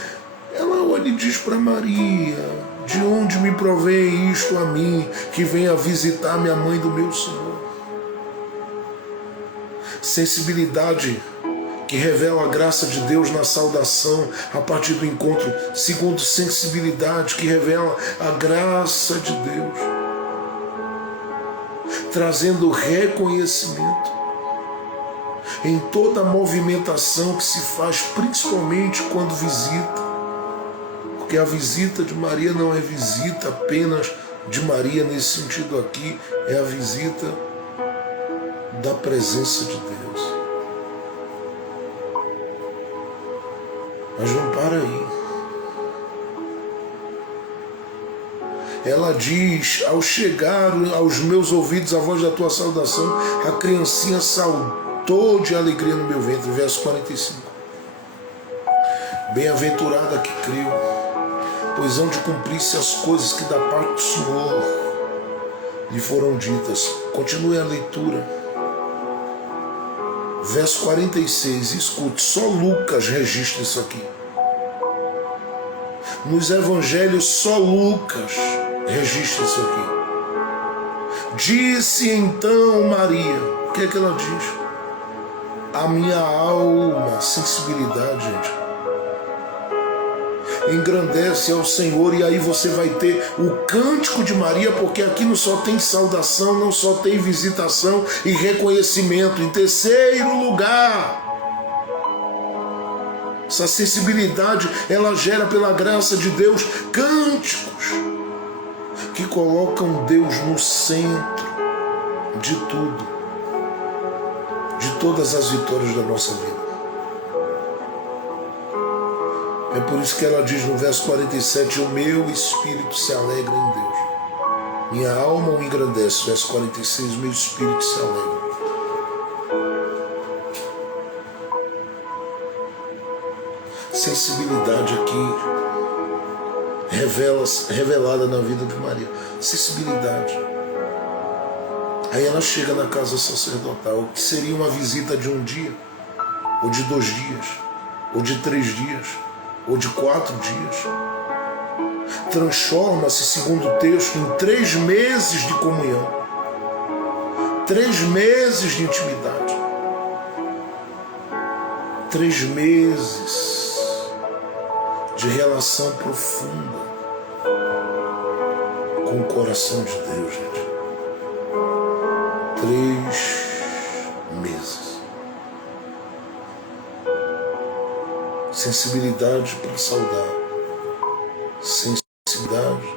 Ela olha e diz para Maria: de onde me provém isto a mim, que venha visitar minha mãe do meu Senhor? Sensibilidade que revela a graça de Deus na saudação a partir do encontro. Segundo, sensibilidade que revela a graça de Deus, trazendo reconhecimento em toda a movimentação que se faz, principalmente quando visita. Porque a visita de Maria não é visita apenas de Maria nesse sentido aqui, é a visita da presença de Deus. Mas não para aí. Ela diz: ao chegar aos meus ouvidos a voz da tua saudação, a criancinha saltou de alegria no meu ventre. Verso 45. Bem-aventurada que creu, pois hão de cumprir-se as coisas que da parte do Senhor lhe foram ditas. Continue a leitura. Verso 46, escute, só Lucas registra isso aqui. Nos evangelhos, só Lucas registra isso aqui. Disse então Maria, o que é que ela diz? A minha alma, sensibilidade, gente, engrandece ao Senhor. E aí você vai ter o cântico de Maria, porque aqui não só tem saudação, não só tem visitação e reconhecimento. Em terceiro lugar, essa sensibilidade, ela gera pela graça de Deus cânticos que colocam Deus no centro de tudo, de todas as vitórias da nossa vida. É por isso que ela diz no verso 47, o meu espírito se alegra em Deus. Minha alma o engrandece. Verso 46, meu espírito se alegra. Sensibilidade aqui revelada na vida de Maria. Sensibilidade. Aí ela chega na casa sacerdotal, que seria uma visita de um dia, ou de 2 dias, ou de 3 dias, ou de 4 dias. Transforma-se, segundo o texto, em 3 meses de comunhão, 3 meses de intimidade, 3 meses de relação profunda com o coração de Deus, gente. 3 meses. Sensibilidade para saudar. Sensibilidade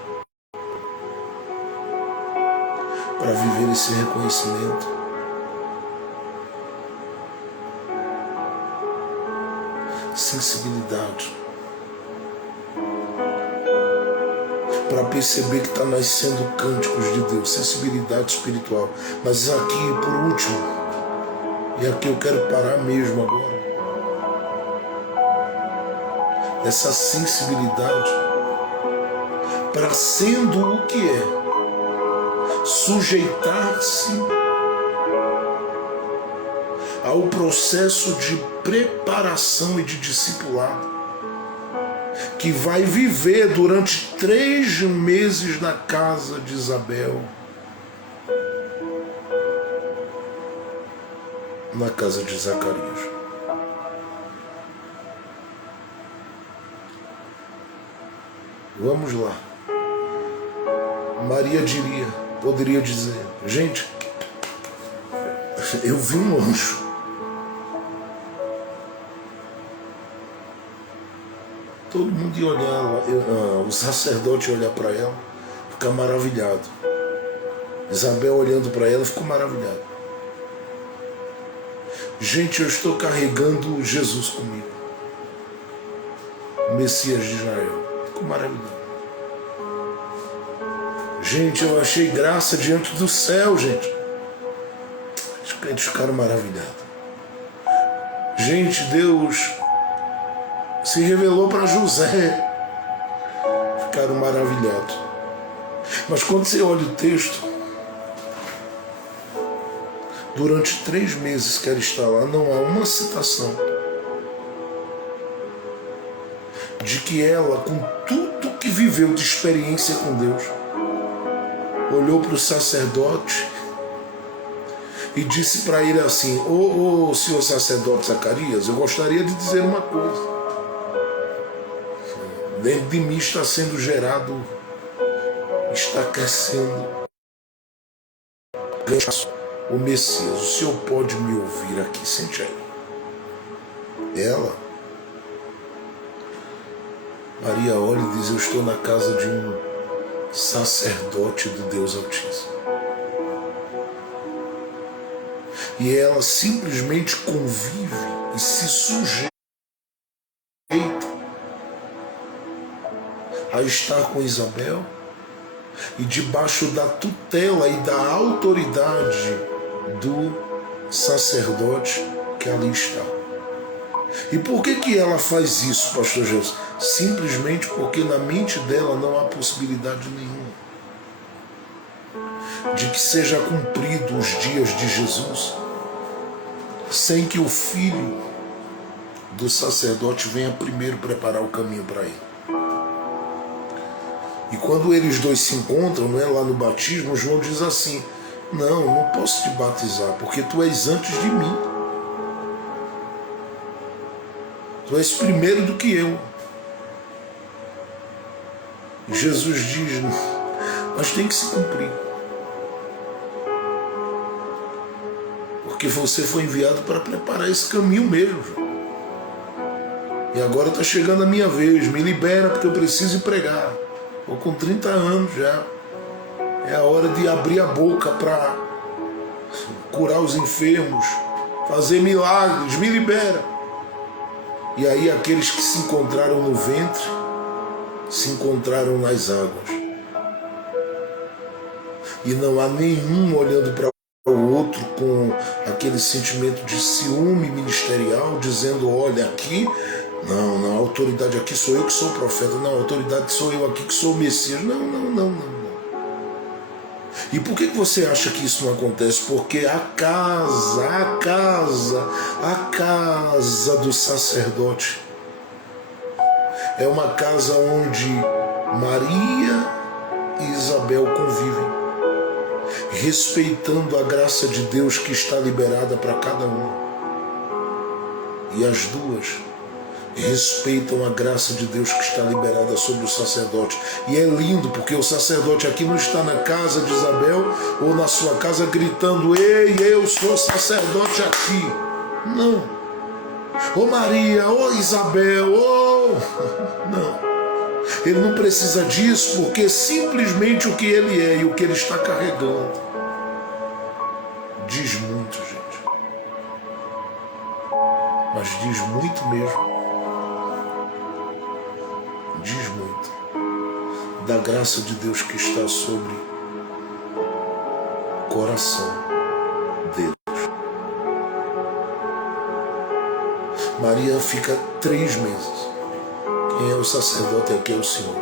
para viver esse reconhecimento. Sensibilidade para perceber que está nascendo cânticos de Deus. Sensibilidade espiritual. Mas aqui, por último, e aqui eu quero parar mesmo agora, essa sensibilidade para, sendo o que é, sujeitar-se ao processo de preparação e de discipulado que vai viver durante 3 meses na casa de Isabel, na casa de Zacarias. Vamos lá. Maria poderia dizer, gente, eu vi um anjo. Todo mundo ia olhar, o sacerdote ia olhar para ela, ficar maravilhado. Isabel olhando para ela, ficou maravilhada. Gente, eu estou carregando Jesus comigo, o Messias de Israel. Ficou maravilhado. Gente, eu achei graça diante do céu, gente. Os crentes ficaram maravilhados. Gente, Deus se revelou para José. Ficaram maravilhados. Mas quando você olha o texto, durante 3 meses que ela está lá, não há uma citação de que ela, com tudo que viveu de experiência com Deus, olhou para o sacerdote e disse para ele assim: ô senhor sacerdote Zacarias, eu gostaria de dizer uma coisa. Dentro de mim está sendo gerado, está crescendo o Messias. O senhor pode me ouvir aqui? Sente aí. Ela, Maria, olha e diz: eu estou na casa de um sacerdote do Deus Altíssimo. E ela simplesmente convive e se sujeita a estar com Isabel e debaixo da tutela e da autoridade do sacerdote que ali está. E por que ela faz isso, pastor Jesus? Simplesmente porque na mente dela não há possibilidade nenhuma de que seja cumprido os dias de Jesus sem que o filho do sacerdote venha primeiro preparar o caminho para ele. E quando eles dois se encontram, né, lá no batismo, João diz assim: não posso te batizar, porque tu és antes de mim. Tu és primeiro do que eu. E Jesus diz: mas tem que se cumprir. Porque você foi enviado para preparar esse caminho mesmo, João. E agora está chegando a minha vez, me libera porque eu preciso ir pregar. Estou com 30 anos já. É a hora de abrir a boca para curar os enfermos, fazer milagres, me libera. E aí aqueles que se encontraram no ventre, se encontraram nas águas. E não há nenhum olhando para o outro com aquele sentimento de ciúme ministerial, dizendo: olha aqui, não, a autoridade aqui sou eu que sou o profeta, não, a autoridade sou eu aqui que sou o Messias. Não. E por que você acha que isso não acontece? Porque a casa do sacerdote é uma casa onde Maria e Isabel convivem, respeitando a graça de Deus que está liberada para cada um. E as duas respeitam a graça de Deus que está liberada sobre o sacerdote. E é lindo, porque o sacerdote aqui não está na casa de Isabel ou na sua casa gritando: ei, eu sou sacerdote aqui. Não. Ô Maria, ô Isabel, não. Ele não precisa disso, porque simplesmente o que ele é e o que ele está carregando diz muito, gente. Mas diz muito mesmo. Diz muito da graça de Deus que está sobre o coração deles. Maria fica 3 meses. Quem é o sacerdote aqui é o Senhor.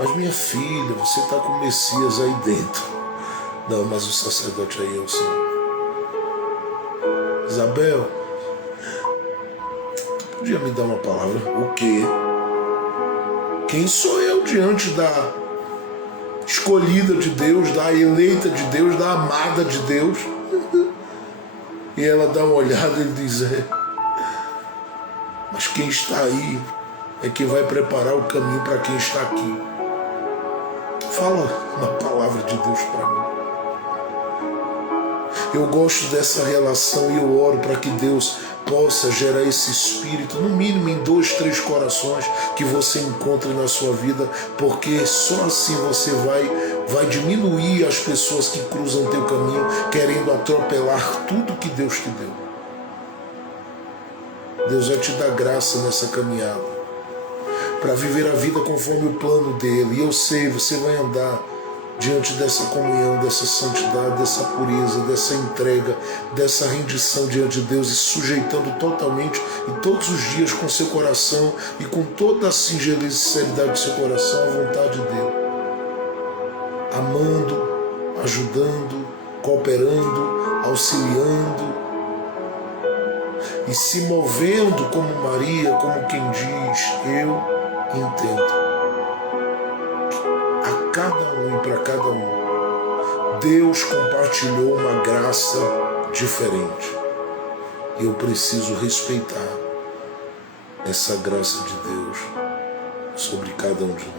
Mas minha filha, você está com o Messias aí dentro. Não, mas o sacerdote aí é o Senhor. Isabel, tu podia me dar uma palavra? O quê? Quem sou eu diante da escolhida de Deus, da eleita de Deus, da amada de Deus? E ela dá uma olhada e diz: mas quem está aí é que vai preparar o caminho para quem está aqui. Fala uma palavra de Deus para mim. Eu gosto dessa relação e eu oro para que Deus possa gerar esse espírito, no mínimo em 2, 3 corações que você encontre na sua vida, porque só assim você vai diminuir as pessoas que cruzam teu caminho querendo atropelar tudo que Deus te deu. Deus vai te dar graça nessa caminhada para viver a vida conforme o plano dele. E eu sei, você vai andar diante dessa comunhão, dessa santidade, dessa pureza, dessa entrega, dessa rendição diante de Deus e sujeitando totalmente e todos os dias com seu coração e com toda a singeleza e sinceridade do seu coração à vontade dele. Amando, ajudando, cooperando, auxiliando e se movendo como Maria, como quem diz: eu entendo. Cada um e para cada um, Deus compartilhou uma graça diferente. Eu preciso respeitar essa graça de Deus sobre cada um de nós.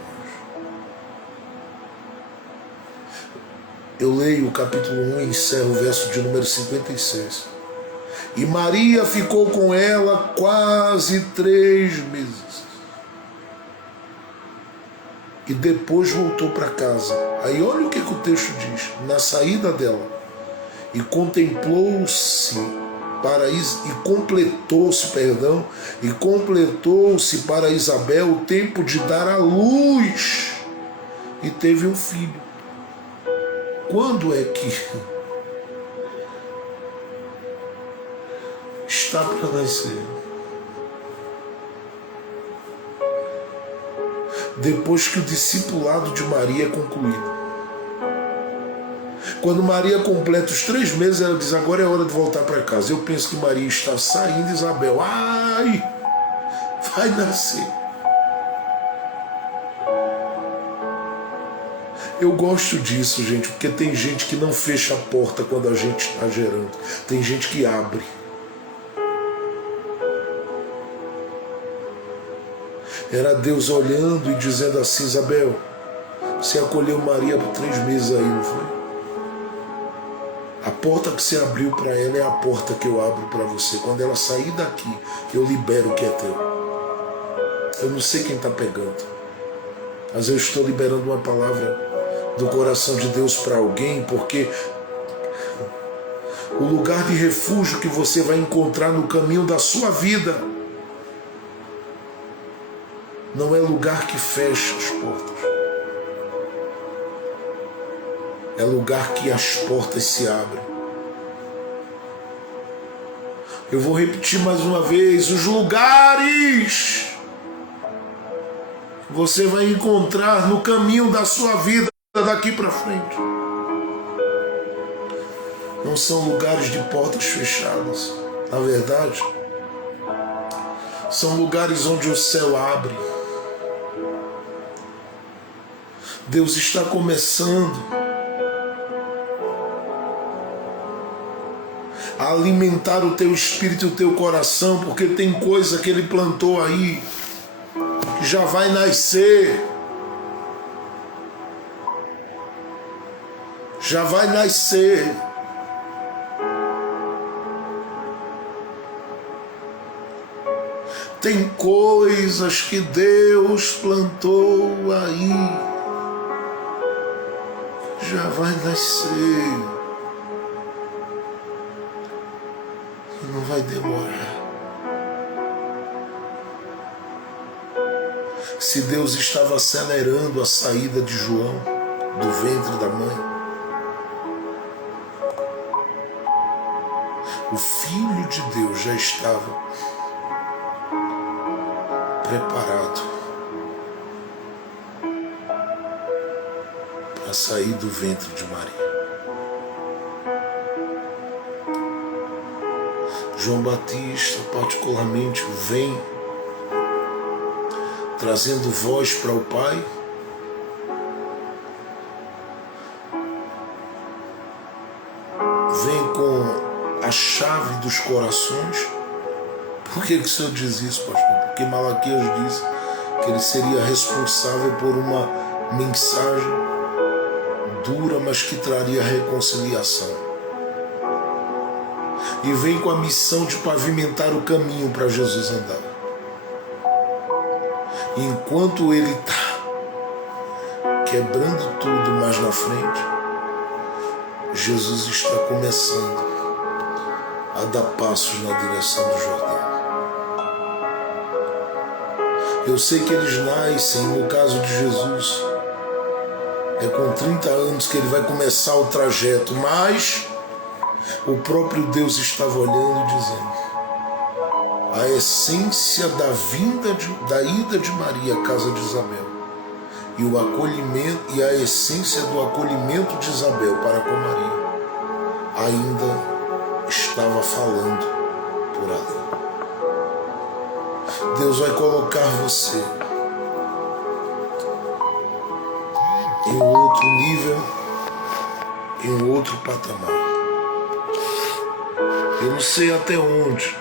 Eu leio o capítulo 1 e encerro o verso de número 56. E Maria ficou com ela quase 3 meses. E depois voltou para casa. Aí olha o que o texto diz. Na saída dela. E completou-se para Isabel o tempo de dar à luz. E teve um filho. Quando é que está para nascer? Depois que o discipulado de Maria é concluído. Quando Maria completa os 3 meses, ela diz, agora é hora de voltar para casa. Eu penso que Maria está saindo, Isabel, ai, vai nascer. Eu gosto disso, gente, porque tem gente que não fecha a porta quando a gente está gerando. Tem gente que abre. Era Deus olhando e dizendo assim, Isabel, você acolheu Maria por 3 meses aí, não foi? A porta que você abriu para ela é a porta que eu abro para você. Quando ela sair daqui, eu libero o que é teu. Eu não sei quem está pegando, mas eu estou liberando uma palavra do coração de Deus para alguém, porque o lugar de refúgio que você vai encontrar no caminho da sua vida não é lugar que fecha as portas. É lugar que as portas se abrem. Eu vou repetir mais uma vez, os lugares que você vai encontrar no caminho da sua vida daqui para frente não são lugares de portas fechadas. Na verdade, são lugares onde o céu abre. Deus está começando a alimentar o teu espírito e o teu coração, porque tem coisa que Ele plantou aí que já vai nascer. Já vai nascer. Tem coisas que Deus plantou aí, já vai nascer. E não vai demorar. Se Deus estava acelerando a saída de João do ventre da mãe, o Filho de Deus já estava preparado para sair do ventre de Maria. João Batista, particularmente, vem trazendo voz para o Pai, vem com a chave dos corações. Por que o Senhor diz isso, pastor? Porque Malaquias diz que ele seria responsável por uma mensagem dura, mas que traria reconciliação. E vem com a missão de pavimentar o caminho para Jesus andar. E enquanto ele está quebrando tudo mais na frente, Jesus está começando a dar passos na direção do Jordão. Eu sei que eles nascem, no caso de Jesus, é com 30 anos que ele vai começar o trajeto, mas o próprio Deus estava olhando e dizendo, a essência da da ida de Maria à casa de Isabel e o acolhimento e a essência do acolhimento de Isabel para com Maria ainda estava falando por ali. Deus vai colocar você em outro nível, em outro patamar. Eu não sei até onde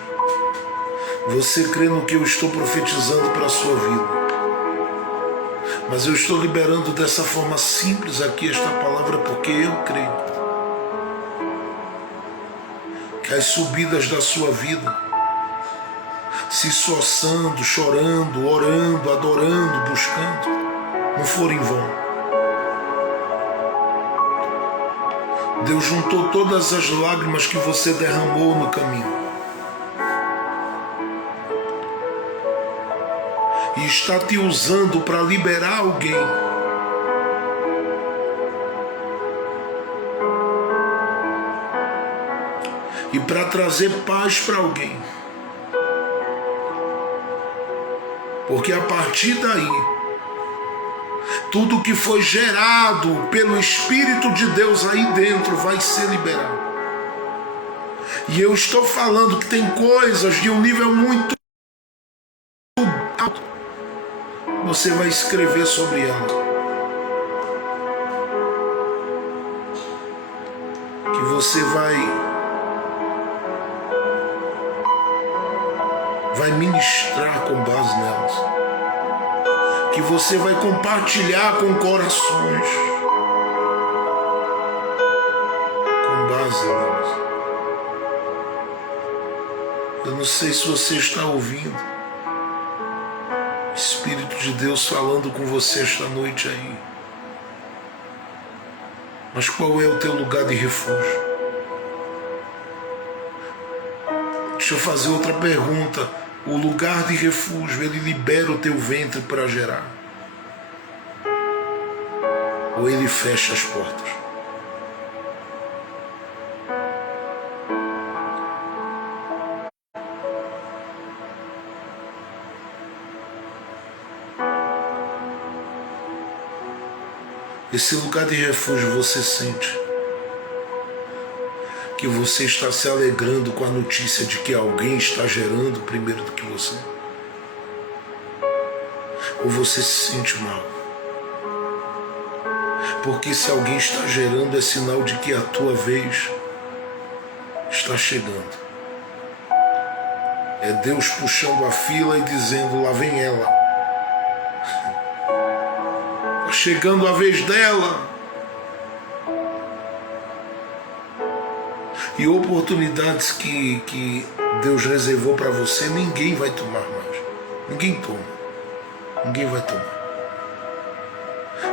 você crê no que eu estou profetizando para a sua vida, mas eu estou liberando dessa forma simples aqui esta palavra porque eu creio que as subidas da sua vida, se esforçando, chorando, orando, adorando, buscando, não foram em vão. Deus juntou todas as lágrimas que você derramou no caminho e está te usando para liberar alguém e para trazer paz para alguém. Porque a partir daí Tudo que foi gerado pelo Espírito de Deus aí dentro vai ser liberado. E eu estou falando que tem coisas de um nível muito alto. Você vai escrever sobre ela. Que você vai ministrar com base nelas. Que você vai compartilhar com corações com base nelas. Eu não sei se você está ouvindo o Espírito de Deus falando com você esta noite aí. Mas qual é o teu lugar de refúgio? Deixa eu fazer outra pergunta. O lugar de refúgio, ele libera o teu ventre para gerar? Ou ele fecha as portas? Esse lugar de refúgio você sente que você está se alegrando com a notícia de que alguém está gerando primeiro do que você? Ou você se sente mal? Porque se alguém está gerando é sinal de que a tua vez está chegando. É Deus puxando a fila e dizendo: lá vem ela. Está chegando a vez dela. E oportunidades que Deus reservou para você, ninguém vai tomar mais. Ninguém toma. Ninguém vai tomar.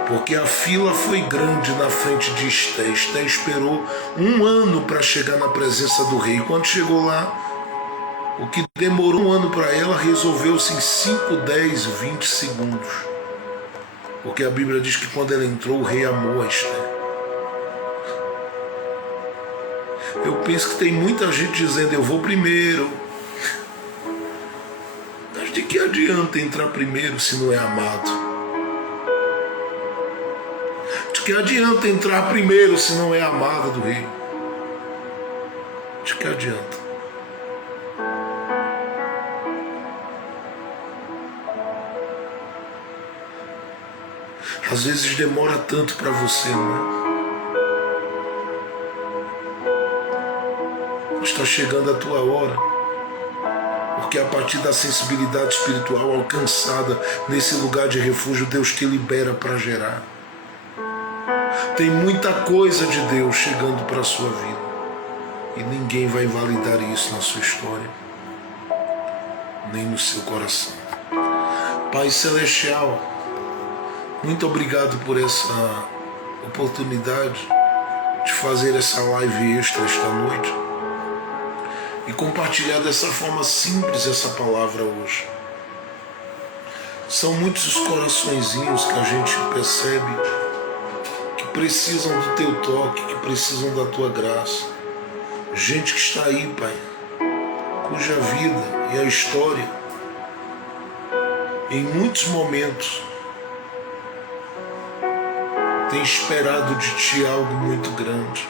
Porque a fila foi grande na frente de Esté. Esté esperou 1 ano para chegar na presença do rei. Quando chegou lá, o que demorou 1 ano para ela resolveu-se em 5, 10, 20 segundos. Porque a Bíblia diz que quando ela entrou, o rei amou a Esté. Eu penso que tem muita gente dizendo: eu vou primeiro. Mas de que adianta entrar primeiro se não é amado? De que adianta entrar primeiro se não é amada do rei? De que adianta? Às vezes demora tanto para você, não é? Está chegando a tua hora, porque a partir da sensibilidade espiritual alcançada nesse lugar de refúgio, Deus te libera para gerar. Tem muita coisa de Deus chegando para a sua vida e ninguém vai validar isso na sua história, nem no seu coração. Pai Celestial, muito obrigado por essa oportunidade de fazer essa live extra esta noite e compartilhar dessa forma simples essa palavra hoje. São muitos os coraçõezinhos que a gente percebe que precisam do teu toque, que precisam da tua graça. Gente que está aí, Pai, cuja vida e a história, em muitos momentos, tem esperado de Ti algo muito grande.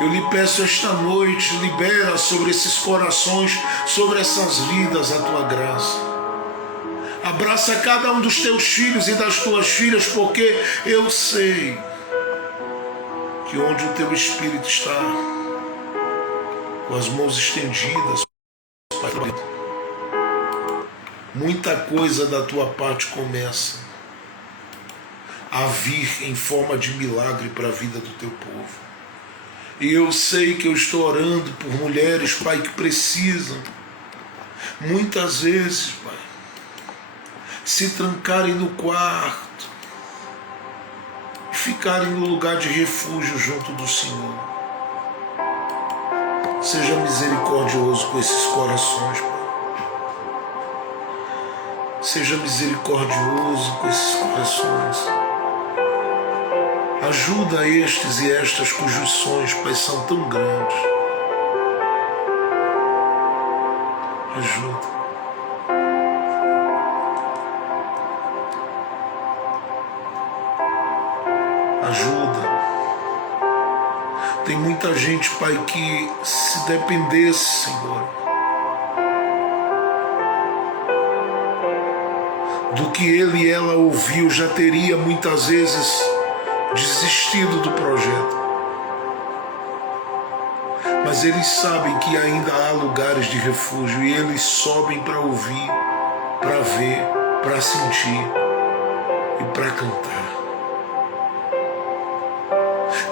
Eu lhe peço esta noite, libera sobre esses corações, sobre essas vidas a Tua graça. Abraça cada um dos Teus filhos e das Tuas filhas, porque eu sei que onde o Teu Espírito está, com as mãos estendidas, muita coisa da Tua parte começa a vir em forma de milagre para a vida do Teu povo. E eu sei que eu estou orando por mulheres, Pai, que precisam, muitas vezes, Pai, se trancarem no quarto e ficarem no lugar de refúgio junto do Senhor. Seja misericordioso com esses corações, Pai. Seja misericordioso com esses corações. Ajuda estes e estas cujos sonhos, Pai, são tão grandes. Ajuda. gente, Pai, que se dependesse, Senhor, do que ele e ela ouviu, já teria muitas vezes desistido do projeto. Mas eles sabem que ainda há lugares de refúgio e eles sobem para ouvir, para ver, para sentir e para cantar.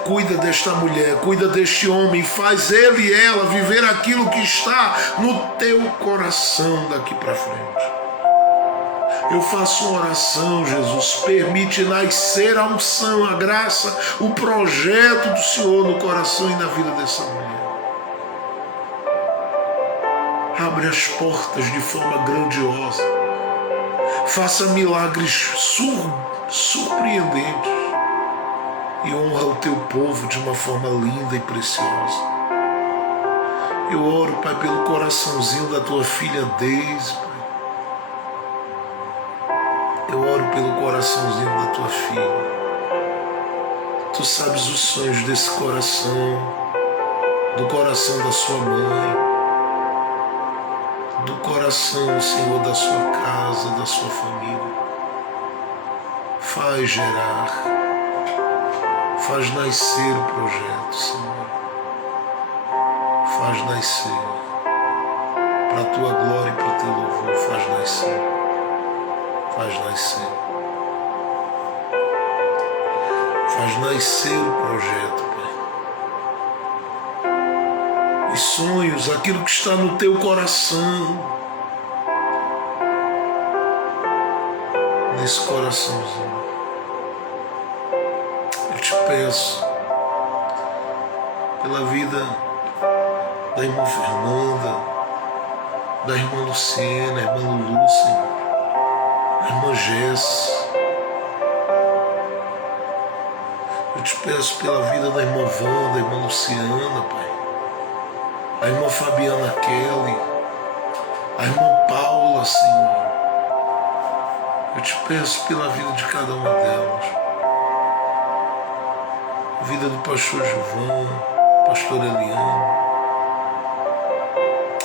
Cuida desta mulher, cuida deste homem, faz ele e ela viver aquilo que está no teu coração daqui para frente. Eu faço uma oração, Jesus, permite nascer a unção, a graça, o projeto do Senhor no coração e na vida dessa mulher. Abre as portas de forma grandiosa. Faça milagres surpreendentes. E honra o teu povo de uma forma linda e preciosa. Eu oro, Pai, pelo coraçãozinho da tua filha Deise, Pai. Eu oro pelo coraçãozinho da tua filha. Tu sabes os sonhos desse coração, do coração da sua mãe, do coração, Senhor, da sua casa, da sua família. Faz gerar, faz nascer o projeto, Senhor. Faz nascer, para a tua glória e para o teu louvor, faz nascer. Faz nascer. Faz nascer o projeto, Pai. Os sonhos, aquilo que está no teu coração. Nesse coraçãozinho. Eu te peço, pela vida da irmã Fernanda, da irmã Luciana, da irmã Lulu, Senhor, da irmã Jess. Eu te peço pela vida da irmã Wanda, da irmã Luciana, Pai, a irmã Fabiana Kelly, a irmã Paula, Senhor. Eu te peço pela vida de cada uma delas. A vida do pastor Gilvan, pastor Eliane.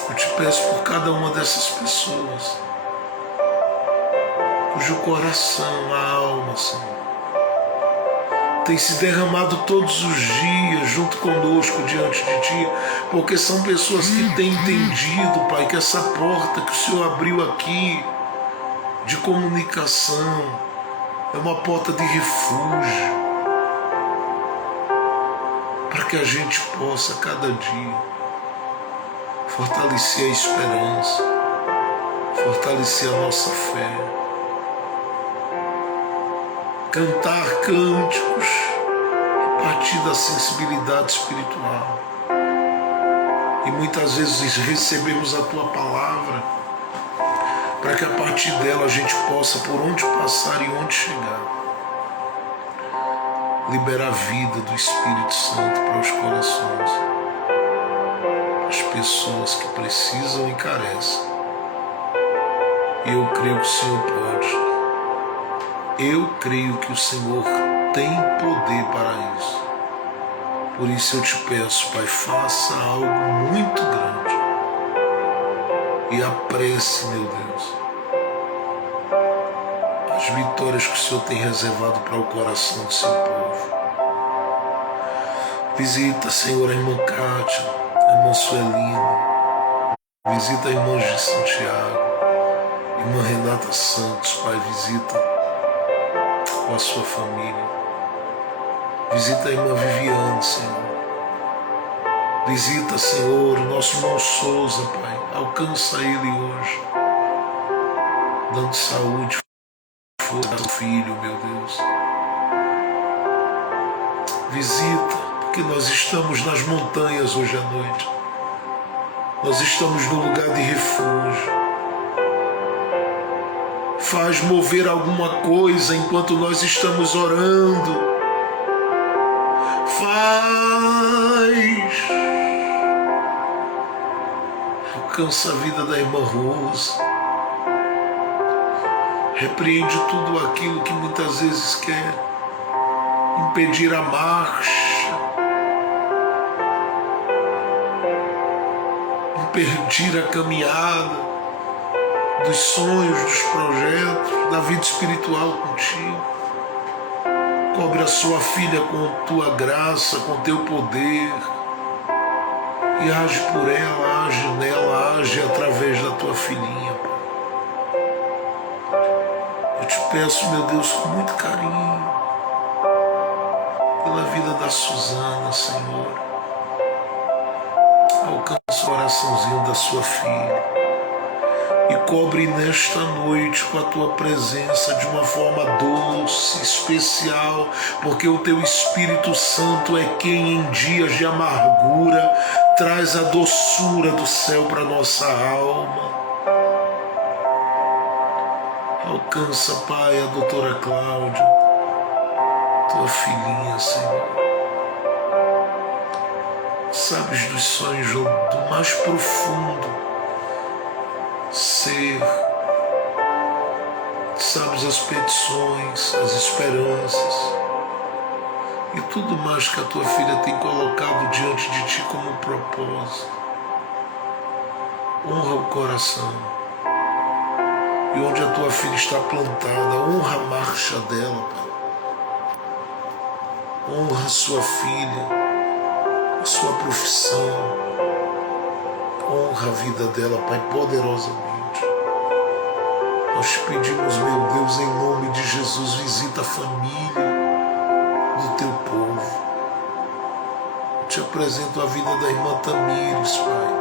Eu te peço por cada uma dessas pessoas, cujo coração, a alma, Senhor, tem se derramado todos os dias junto conosco diante de Ti, porque são pessoas que têm entendido, Pai, que essa porta que o Senhor abriu aqui, de comunicação, é uma porta de refúgio, para que a gente possa, cada dia, fortalecer a esperança, fortalecer a nossa fé, cantar cânticos a partir da sensibilidade espiritual. E muitas vezes recebemos a Tua palavra para que a partir dela a gente possa, por onde passar e onde chegar, liberar a vida do Espírito Santo para os corações, as pessoas que precisam e carecem. E eu creio que o Senhor pode. Eu creio que o Senhor tem poder para isso. Por isso eu te peço, Pai, faça algo muito grande. E apresse, meu Deus, as vitórias que o Senhor tem reservado para o coração do seu povo. Visita, Senhor, a irmã Kátia, a irmã Suelina. Visita a irmã de Santiago, irmã Renata Santos, Pai, visita com a sua família. Visita a irmã Viviane, Senhor. Visita, Senhor, o nosso irmão Souza, Pai. Alcança ele hoje, dando saúde, força ao filho, meu Deus. Visita, porque nós estamos nas montanhas hoje à noite. Nós estamos no lugar de refúgio. Faz mover alguma coisa enquanto nós estamos orando. Faz. Alcança a vida da irmã Rosa. Repreende tudo aquilo que muitas vezes quer impedir a marcha. perder a caminhada dos sonhos, dos projetos, da vida espiritual contigo. Cobre a sua filha com tua graça, com teu poder, e age por ela, age nela, age através da tua filhinha, Pai. Eu te peço, meu Deus, com muito carinho, pela vida da Suzana, Senhor. Alcança o coraçãozinho da sua filha e cobre nesta noite com a tua presença de uma forma doce, especial, porque o teu Espírito Santo é quem em dias de amargura traz a doçura do céu para nossa alma. Alcança, Pai, a doutora Cláudia, tua filhinha, Senhor. Sabes dos sonhos do mais profundo ser, sabes as petições, as esperanças e tudo mais que a tua filha tem colocado diante de ti como propósito. Honra o coração, e onde a tua filha está plantada, honra a marcha dela, Pai. Honra a sua filha, a sua profissão, honra a vida dela, Pai, poderosamente. Nós te pedimos, meu Deus, em nome de Jesus, visita a família do teu povo. Eu te apresento a vida da irmã Tamires, Pai.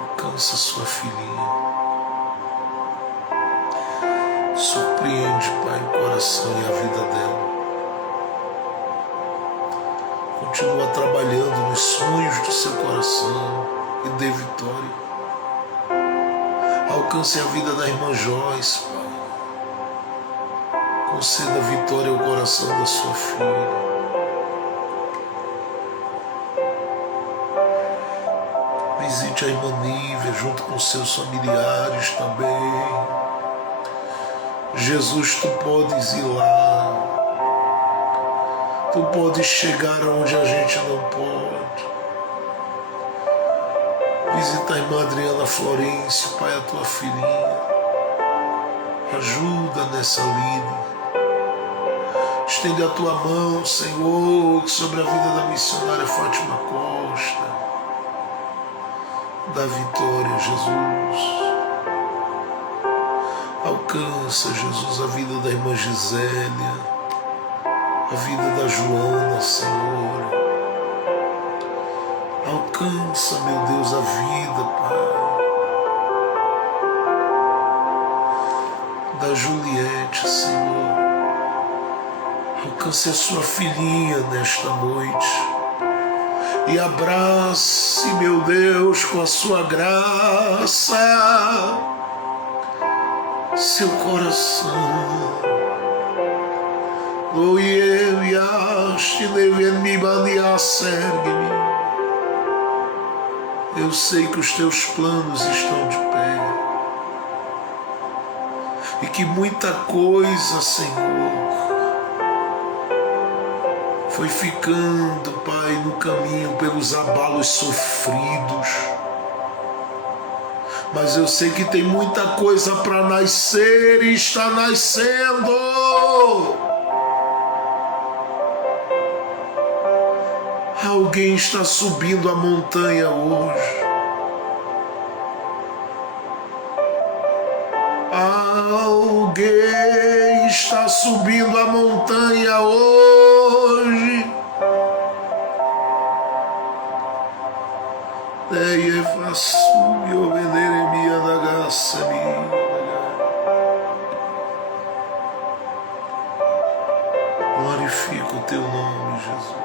Alcança sua filhinha. Surpreende, Pai, o coração e a vida dela. Continua trabalhando nos sonhos do seu coração e dê vitória. Alcance a vida da irmã Joyce, Pai. Conceda vitória ao coração da sua filha. Visite a irmã Nívia junto com seus familiares também. Jesus, tu podes ir lá. Tu podes chegar onde a gente não pode. Visita a irmã Adriana Florencio, Pai, a tua filhinha. Ajuda nessa lida. Estende a tua mão, Senhor, sobre a vida da missionária Fátima Costa. Dá vitória, Jesus. Alcança, Jesus, a vida da irmã Gisélia, a vida da Joana, Senhor. Alcança, meu Deus, a vida, Pai, da Juliette, Senhor. Alcance a sua filhinha nesta noite e abrace, meu Deus, com a sua graça, seu coração. Eu sei que os teus planos estão de pé e que muita coisa, Senhor, foi ficando, Pai, no caminho pelos abalos sofridos. Mas eu sei que tem muita coisa para nascer e está nascendo. Alguém está subindo a montanha hoje. Alguém está subindo a montanha hoje. Glorifica o teu nome, Jesus.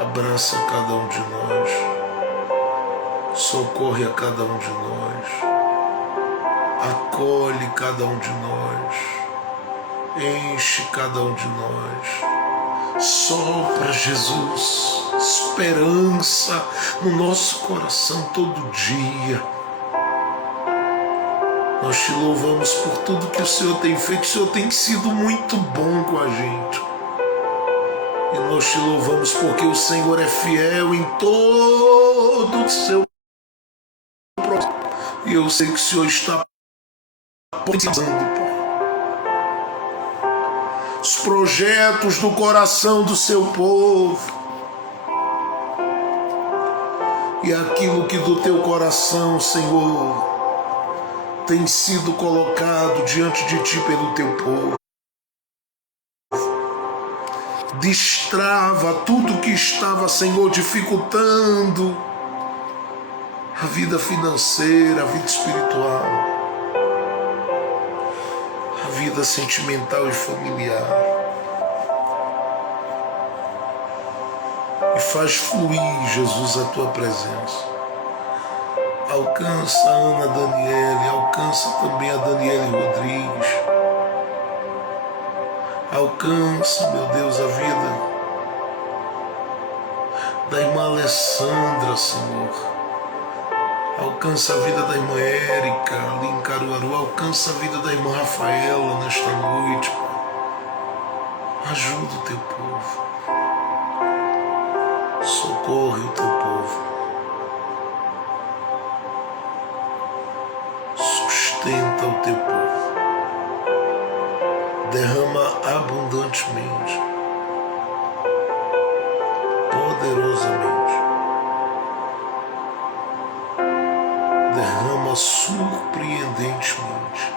Abraça cada um de nós, socorre a cada um de nós, acolhe cada um de nós, enche cada um de nós, sopra, Jesus, esperança no nosso coração todo dia. Nós te louvamos por tudo que o Senhor tem feito. O Senhor tem sido muito bom com a gente. E nós te louvamos porque o Senhor é fiel em todo o seu propósito. E eu sei que o Senhor está potencializando, Pai, os projetos do coração do seu povo. E aquilo que do teu coração, Senhor, tem sido colocado diante de ti pelo teu povo. Destrava tudo que estava, Senhor, dificultando a vida financeira, a vida espiritual, a vida sentimental e familiar. E faz fluir, Jesus, a tua presença. Alcança a Ana Daniele, alcança também a Daniele Rodrigues. Alcança, meu Deus, a vida da irmã Alessandra, Senhor. Alcança a vida da irmã Érica, ali em Caruaru. Alcança a vida da irmã Rafaela nesta noite, Pai. Ajuda o teu povo. Socorre o teu povo. Sustenta o teu povo. Derrama abundantemente, poderosamente. Derrama surpreendentemente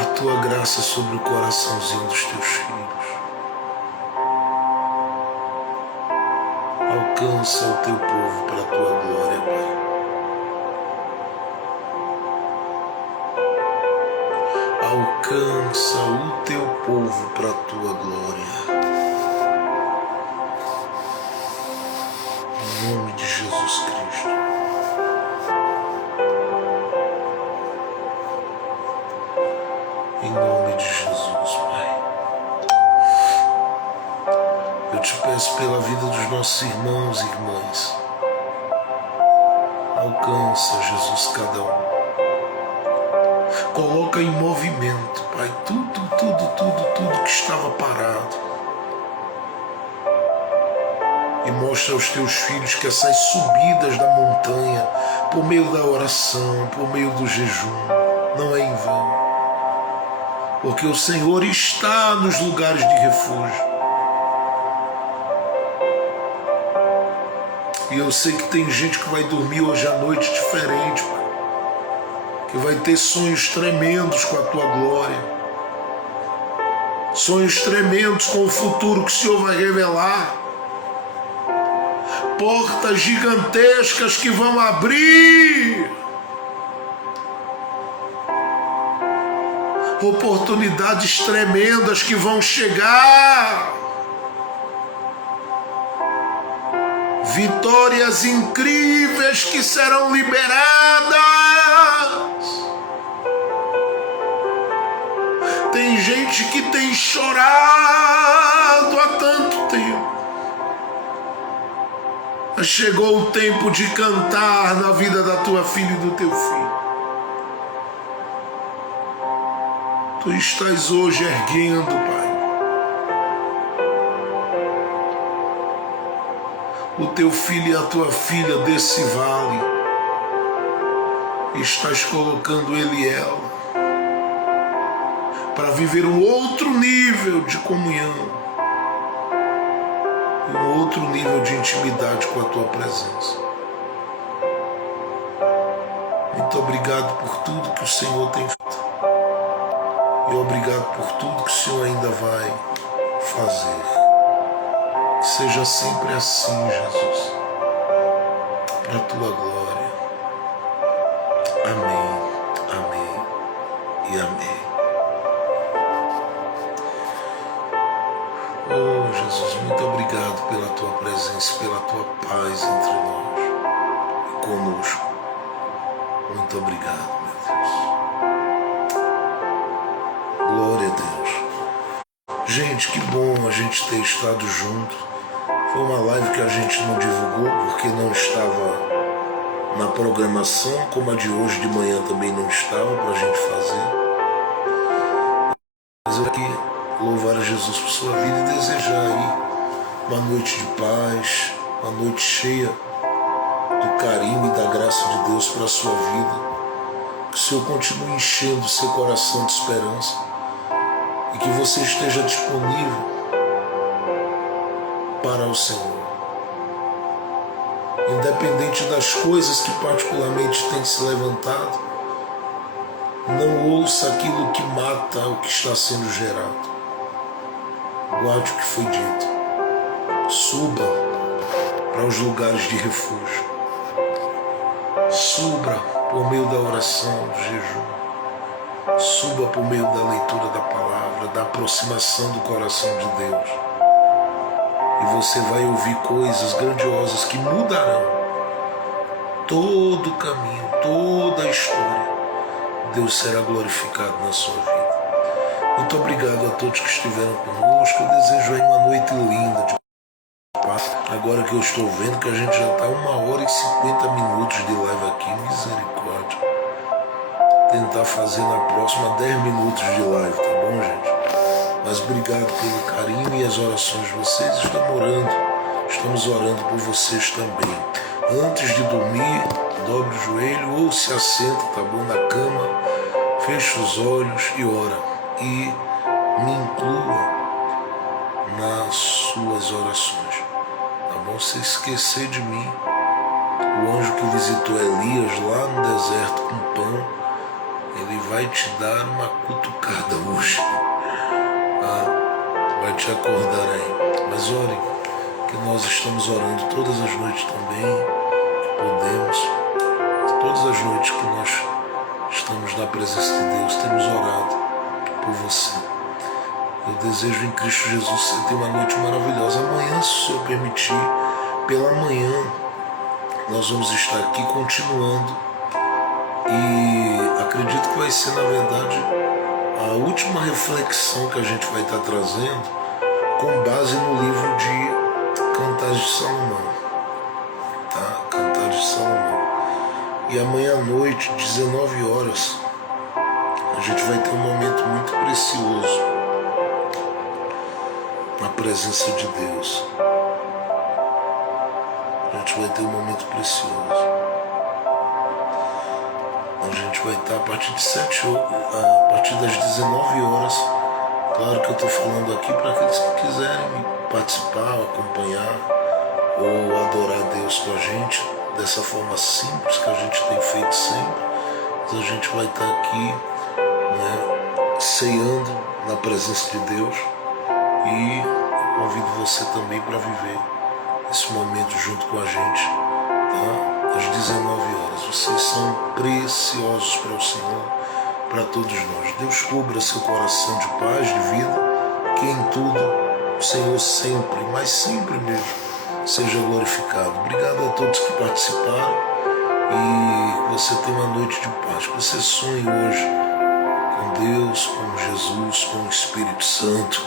a tua graça sobre o coraçãozinho dos teus filhos. Alcança o teu povo para a tua glória, Pai. Alcança o teu povo para a tua glória. Em nome de Jesus Cristo. Em nome de Jesus, Pai. Eu te peço pela vida dos nossos irmãos e irmãs. Alcança, Jesus, cada um. Coloca em movimento, Pai, tudo que estava parado. E mostra aos teus filhos que essas subidas da montanha, por meio da oração, por meio do jejum, não é em vão. Porque o Senhor está nos lugares de refúgio. E eu sei que tem gente que vai dormir hoje à noite diferente, Pai. Que vai ter sonhos tremendos com a tua glória. Sonhos tremendos com o futuro que o Senhor vai revelar. Portas gigantescas que vão abrir. Oportunidades tremendas que vão chegar. Vitórias incríveis que serão liberadas. Tem gente que tem chorado há tanto tempo. Mas chegou o tempo de cantar na vida da tua filha e do teu filho. Tu estás hoje erguendo, Pai, o teu filho e a tua filha desse vale. Estás colocando ele e ela para viver um outro nível de comunhão, um outro nível de intimidade com a tua presença. Muito obrigado por tudo que o Senhor tem feito. E obrigado por tudo que o Senhor ainda vai fazer. Que seja sempre assim, Jesus, para a tua glória. Amém, amém e amém. Oh, Jesus, muito obrigado pela tua presença, pela tua paz entre nós e conosco. Muito obrigado, meu Deus. Glória a Deus. Gente, que bom a gente ter estado junto. Foi uma live que a gente não divulgou porque não estava na programação, como a de hoje de manhã também não estava para a gente fazer. Mas eu aqui louvar a Jesus por sua vida e desejar aí uma noite de paz, uma noite cheia do carinho e da graça de Deus para a sua vida. Que o Senhor continue enchendo o seu coração de esperança e que você esteja disponível para o Senhor. Independente das coisas que particularmente têm se levantado, não ouça aquilo que mata o que está sendo gerado. Guarde o que foi dito. Suba para os lugares de refúgio. Suba por meio da oração, do jejum. Suba por meio da leitura da palavra, da aproximação do coração de Deus. E você vai ouvir coisas grandiosas que mudarão todo o caminho, toda a história. Deus será glorificado na sua vida. Muito obrigado a todos que estiveram conosco. Eu desejo aí uma noite linda de paz. Agora que eu estou vendo que a gente já está 1h e 50 minutos de live aqui, misericórdia. Tentar fazer na próxima 10 minutos de live, tá bom, gente? Mas obrigado pelo carinho e as orações de vocês. Estamos orando por vocês também. Antes de dormir, dobre o joelho ou se assenta, tá bom, na cama, feche os olhos e ora. E me inclua nas suas orações, tá bom? Se esquecer de mim, o anjo que visitou Elias lá no deserto com pão, ele vai te dar uma cutucada hoje. Vai te acordar aí. Mas orem, que nós estamos orando todas as noites também, que podemos. Todas as noites que nós estamos na presença de Deus, temos orado por você. Eu desejo em Cristo Jesus que você tenha uma noite maravilhosa. Amanhã, se o Senhor permitir, pela manhã, nós vamos estar aqui continuando. E acredito que vai ser, na verdade, a última reflexão que a gente vai estar trazendo com base no livro de Cantares de Salomão, tá? Cantares de Salomão. E amanhã à noite, 19 horas, a gente vai ter um momento muito precioso na presença de Deus. A gente vai ter um momento precioso. A gente vai estar a partir das 19 horas. Claro que eu estou falando aqui para aqueles que quiserem participar, acompanhar ou adorar a Deus com a gente dessa forma simples que a gente tem feito sempre. Mas a gente vai estar aqui, né, ceando na presença de Deus. E eu convido você também para viver esse momento junto com a gente, tá? Às 19 horas. Vocês são preciosos para o Senhor, para todos nós. Deus cubra seu coração de paz, de vida, que em tudo o Senhor sempre, mas sempre mesmo, seja glorificado. Obrigado a todos que participaram e que você tenha uma noite de paz. Que você sonhe hoje com Deus, com Jesus, com o Espírito Santo.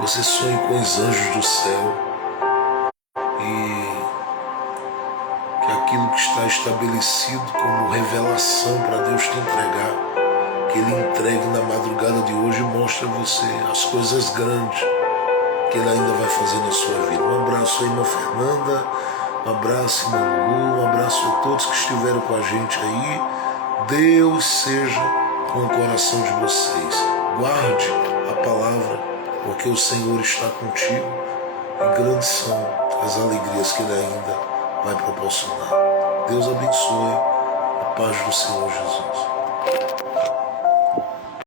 Você sonhe com os anjos do céu e que aquilo que está estabelecido como revelação para Deus te entregar, que Ele entregue na madrugada de hoje e mostre a você as coisas grandes que Ele ainda vai fazer na sua vida. Um abraço aí, irmã Fernanda, um abraço, irmã Lulu, um abraço a todos que estiveram com a gente aí. Deus seja com o coração de vocês. Guarde a palavra, porque o Senhor está contigo e grandes são as alegrias que Ele ainda vai proporcionar. Deus abençoe. A paz do Senhor Jesus.